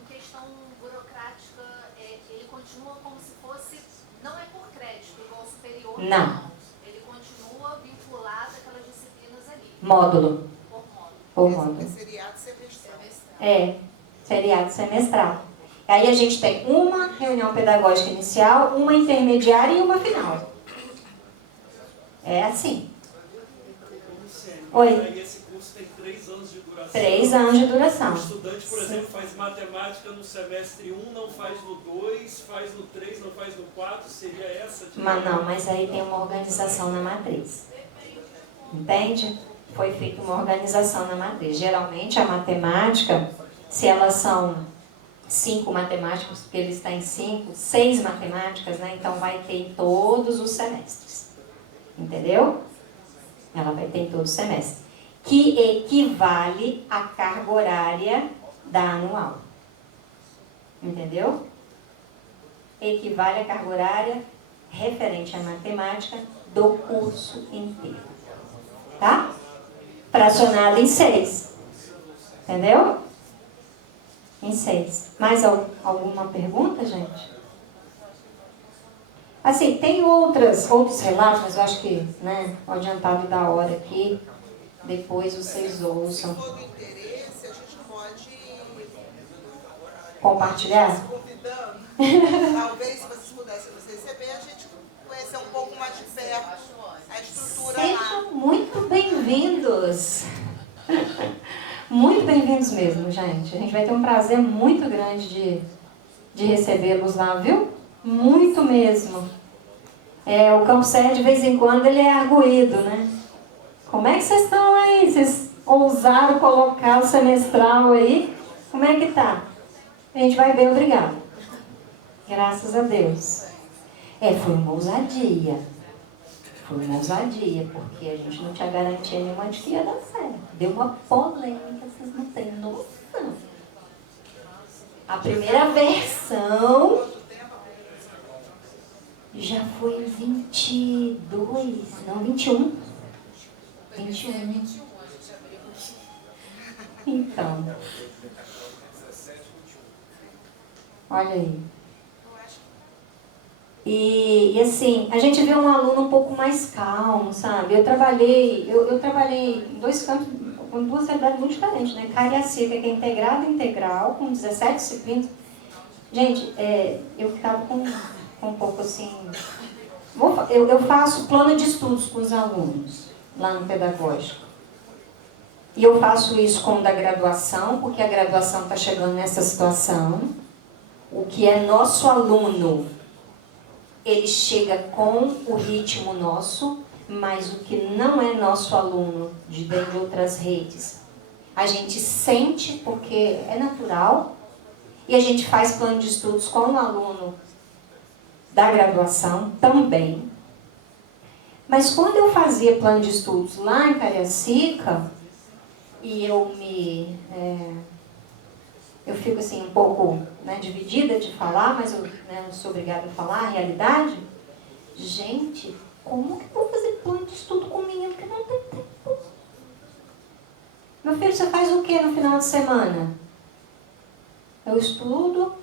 em questão burocrática, ele continua como se fosse, não é por crédito, igual o superior. Não. Ele continua vinculado àquelas disciplinas ali. Módulo. Por módulo. Por módulo. É seriado semestral. Feriado semestral. Aí a gente tem uma reunião pedagógica inicial, uma intermediária e uma final. É assim. Oi. Aí esse curso tem 3 anos de duração. 3 anos de duração. O estudante, por exemplo, faz matemática no semestre 1, não faz no 2, faz no 3, não faz no 4, seria essa? Mas não, mas aí tem uma organização na matriz. Entende? Foi feita uma organização na matriz. Geralmente a matemática, se elas são 5 matemáticas, porque eles têm 5, 6 matemáticas, né? Então vai ter em todos os semestres. Entendeu? Ela vai ter em todo o semestre. Que equivale à carga horária da anual. Entendeu? Equivale à carga horária referente à matemática do curso inteiro. Tá? Fracionado em 6. Entendeu? Em 6. Mais alguma pergunta, gente? Assim, tem outros relatos, mas eu acho que, né, o adiantado da hora aqui, depois vocês ouçam. Se for do interesse, a gente pode Compartilhar? convidando. Talvez, se vocês pudessem nos receber, a gente conhecer um pouco mais de perto a estrutura lá. Sejam muito bem-vindos. Muito bem-vindos mesmo, gente. A gente vai ter um prazer muito grande de recebê-los lá, viu? Muito mesmo. O Campo Serra, de vez em quando, ele é arguído, né? Como é que vocês estão aí? Vocês ousaram colocar o semestral aí? Como é que tá? A gente vai bem, obrigado. Graças a Deus. Foi uma ousadia. Foi uma ousadia, porque a gente não tinha garantia nenhuma de que ia dar certo. Deu uma polêmica, vocês não têm noção. A primeira versão já foi 22, não, 21. 21. Então. Olha aí. E assim, a gente vê um aluno um pouco mais calmo, sabe? Eu trabalhei em 2 campos, com 2 realidades muito diferentes, né? Cariacica, que é integrado e integral, com 17 disciplinas. Gente, eu ficava com um pouco assim... Eu faço plano de estudos com os alunos, lá no pedagógico. E eu faço isso como da graduação, porque a graduação está chegando nessa situação. O que é nosso aluno, ele chega com o ritmo nosso, mas o que não é nosso aluno, de dentro de outras redes, a gente sente porque é natural, e a gente faz plano de estudos com o aluno da graduação também. Mas quando eu fazia plano de estudos lá em Cariacica, e eu fico assim um pouco, né, dividida de falar, mas eu, né, sou obrigada a falar a realidade. Gente, como que eu vou fazer plano de estudo com um menino que não tem tempo? Meu filho, você faz o que no final de semana? Eu estudo,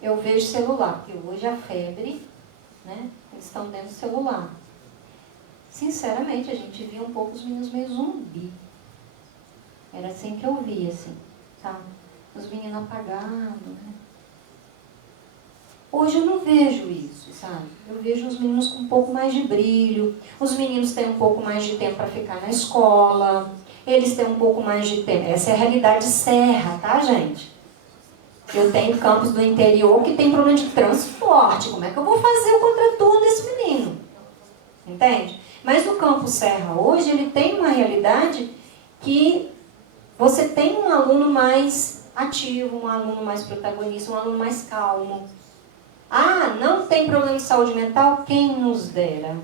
eu vejo celular, porque hoje a febre, né, eles estão dentro do celular. Sinceramente, a gente via um pouco os meninos meio zumbi. Era assim que eu via, assim, sabe? Os meninos apagados, né? Hoje eu não vejo isso, sabe? Eu vejo os meninos com um pouco mais de brilho. Os meninos têm um pouco mais de tempo para ficar na escola. Eles têm um pouco mais de tempo. Essa é a realidade serra, tá, gente? Eu tenho campos do interior que tem problema de transporte. Como é que eu vou fazer o contraturno desse menino? Entende? Mas no campo serra hoje, ele tem uma realidade que você tem um aluno mais ativo, um aluno mais protagonista, um aluno mais calmo. Ah, não tem problema de saúde mental? Quem nos dera?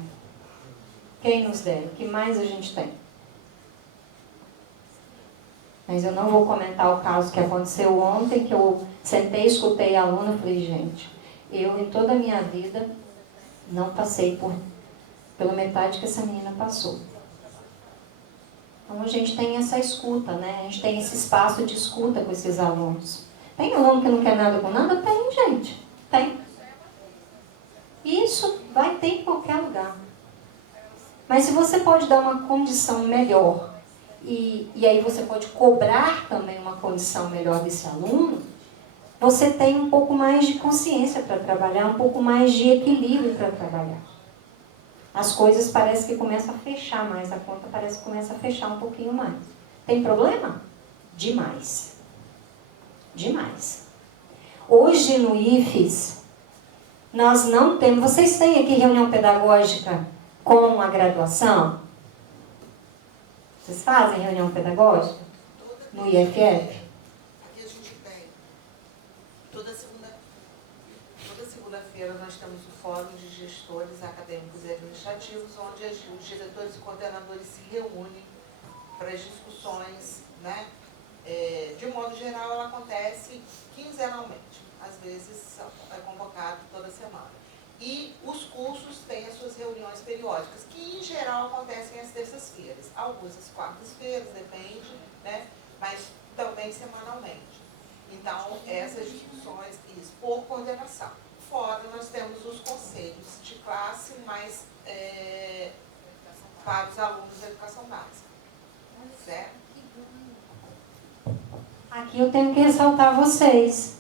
Quem nos dera? O que mais a gente tem? Mas eu não vou comentar o caso que aconteceu ontem, que eu sentei, escutei a aluna e falei, gente, eu em toda a minha vida não passei pela metade que essa menina passou. Então a gente tem essa escuta, né? A gente tem esse espaço de escuta com esses alunos. Tem aluno que não quer nada com nada? Tem, gente. Tem. Isso vai ter em qualquer lugar. Mas se você pode dar uma condição melhor, e aí você pode cobrar também uma condição melhor desse aluno, você tem um pouco mais de consciência para trabalhar, um pouco mais de equilíbrio para trabalhar. As coisas parecem que começam a fechar mais, a conta parece que começa a fechar um pouquinho mais. Tem problema? Demais. Demais. Hoje no IFES, nós não temos... Vocês têm aqui reunião pedagógica com a graduação? Vocês fazem reunião pedagógica? No IFF? Aqui a gente tem toda segunda segunda-feira nós temos o Fórum de Gestores Acadêmicos e Administrativos, onde os diretores e coordenadores se reúnem para as discussões, né? De modo geral, ela acontece quinzenalmente, às vezes é convocado toda semana. E os cursos têm as suas reuniões periódicas, que em geral acontecem às terças-feiras, algumas às quartas-feiras, depende, né? Mas também semanalmente. Então, essas discussões, isso, por coordenação. Fora, nós temos os conselhos de classe, mas para os alunos da educação básica. Certo? Aqui eu tenho que ressaltar vocês,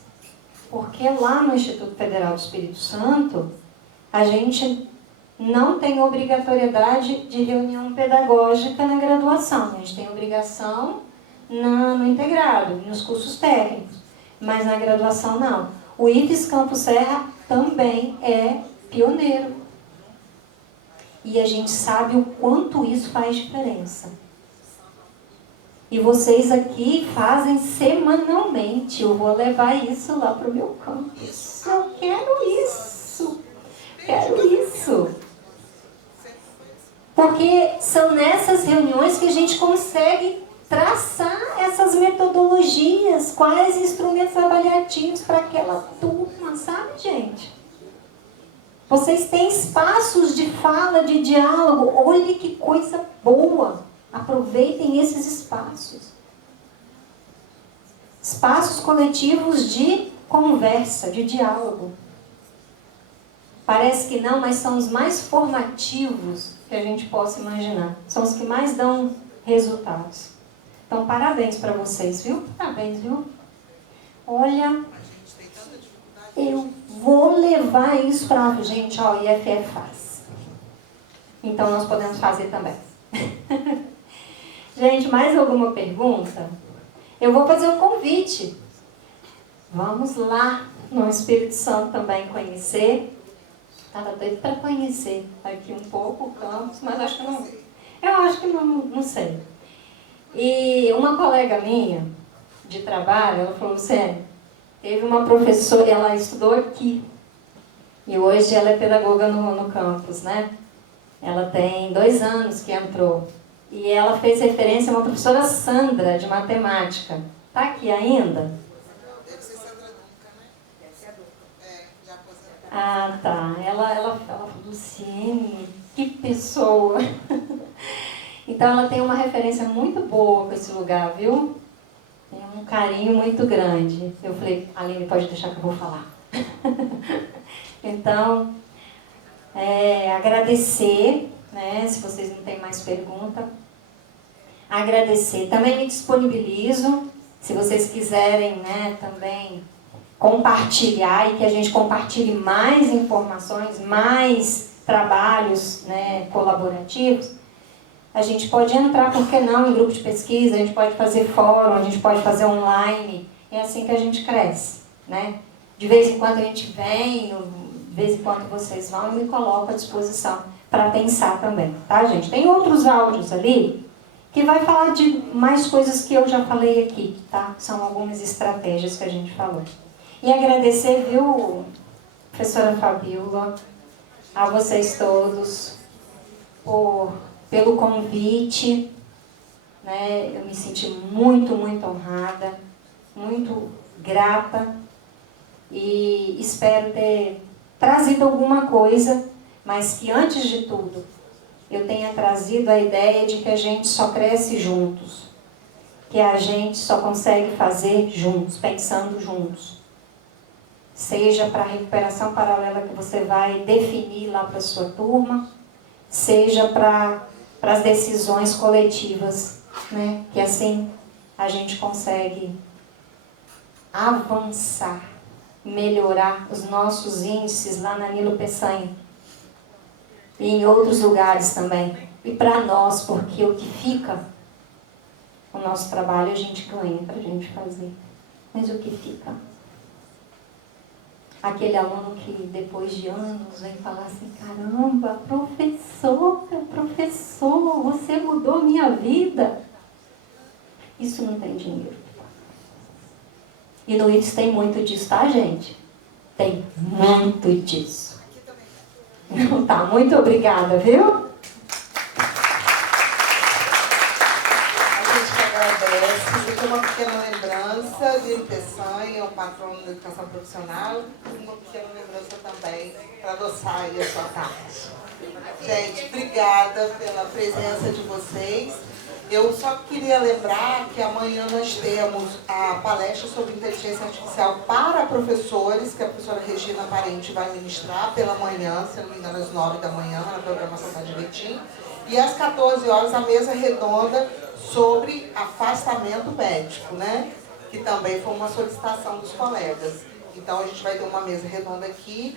porque lá no Instituto Federal do Espírito Santo, a gente não tem obrigatoriedade de reunião pedagógica na graduação. A gente tem obrigação no integrado, nos cursos técnicos, mas na graduação não. O IFES Campo Serra também é pioneiro. E a gente sabe o quanto isso faz diferença. E vocês aqui fazem semanalmente. Eu vou levar isso lá para o meu campus. Eu quero isso. Quero isso. Porque são nessas reuniões que a gente consegue traçar essas metodologias, quais instrumentos avaliativos para aquela turma, sabe, gente? Vocês têm espaços de fala, de diálogo. Olha que coisa boa. Aproveitem esses espaços. Espaços coletivos de conversa, de diálogo. Parece que não, mas são os mais formativos que a gente possa imaginar. São os que mais dão resultados. Então, parabéns para vocês, viu? Parabéns, viu? Olha, eu vou levar isso para... Gente, ó, o IFF faz. Então, nós podemos fazer também. Gente, mais alguma pergunta? Eu vou fazer um convite. Vamos lá no Espírito Santo também conhecer. Estava doido para conhecer aqui um pouco o campus, mas acho que não. Eu acho que não sei. E uma colega minha de trabalho, ela falou, Luciane, teve uma professora, ela estudou aqui. E hoje ela é pedagoga no campus, né? Ela tem 2 anos que entrou. E ela fez referência a uma professora Sandra, de matemática. Está aqui ainda? Deve ser Sandra Dunca, né? Deve ser a Dunca. Já aposentada. Ah, tá. Ela falou, Luciene, que pessoa. Então, ela tem uma referência muito boa com esse lugar, viu? Tem um carinho muito grande. Eu falei, Aline, pode deixar que eu vou falar. Então, agradecer, né, se vocês não têm mais pergunta. Agradecer. Também me disponibilizo, se vocês quiserem, né, também compartilhar e que a gente compartilhe mais informações, mais trabalhos, né, colaborativos. A gente pode entrar, por que não, em grupo de pesquisa, a gente pode fazer fórum, a gente pode fazer online. É assim que a gente cresce, né? De vez em quando a gente vem, de vez em quando vocês vão e me coloco à disposição para pensar também, tá, gente? Tem outros áudios ali que vai falar de mais coisas que eu já falei aqui, tá? São algumas estratégias que a gente falou. E agradecer, viu, professora Fabíola, a vocês todos pelo convite, né? Eu me senti muito, muito honrada, muito grata e espero ter trazido alguma coisa, mas que antes de tudo eu tenha trazido a ideia de que a gente só cresce juntos, que a gente só consegue fazer juntos, pensando juntos. Seja para a recuperação paralela que você vai definir lá para a sua turma, seja para as decisões coletivas, né? Que assim a gente consegue avançar, melhorar os nossos índices lá na Nilo Peçanha e em outros lugares também. E para nós, porque o que fica, o nosso trabalho a gente ganha para a gente fazer. Mas o que fica? Aquele aluno que depois de anos vem falar assim, caramba, professor, você mudou minha vida. Isso não tem dinheiro. E no IFES tem muito disso, tá, gente? Tem muito disso. Não tá, muito obrigada, viu? A gente que agradece. Isso aqui é uma pequena lembrança de Peçanha, o patrono da educação profissional, e uma pequena lembrança também para adoçar aí a sua tarde. Gente, obrigada pela presença de vocês. Eu só queria lembrar que amanhã nós temos a palestra sobre inteligência artificial para professores, que a professora Regina Parente vai ministrar pela manhã, se não me engano, às 9 da manhã, na programação está direitinho. E às 14 horas, a mesa redonda sobre afastamento médico, né? Que também foi uma solicitação dos colegas. Então, a gente vai ter uma mesa redonda aqui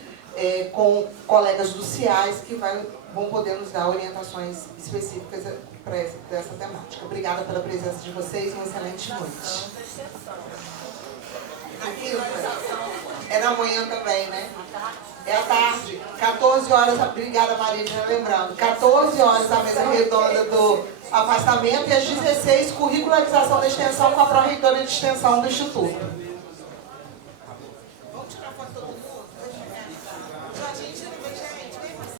com colegas do CIAS que vão poder nos dar orientações específicas para essa temática. Obrigada pela presença de vocês, uma excelente noite. É na manhã também, né? É à tarde. 14 horas, obrigada Maria, já lembrando. 14 horas a mesa redonda do afastamento e às 16, curricularização da extensão com a pró-reitora de extensão do Instituto.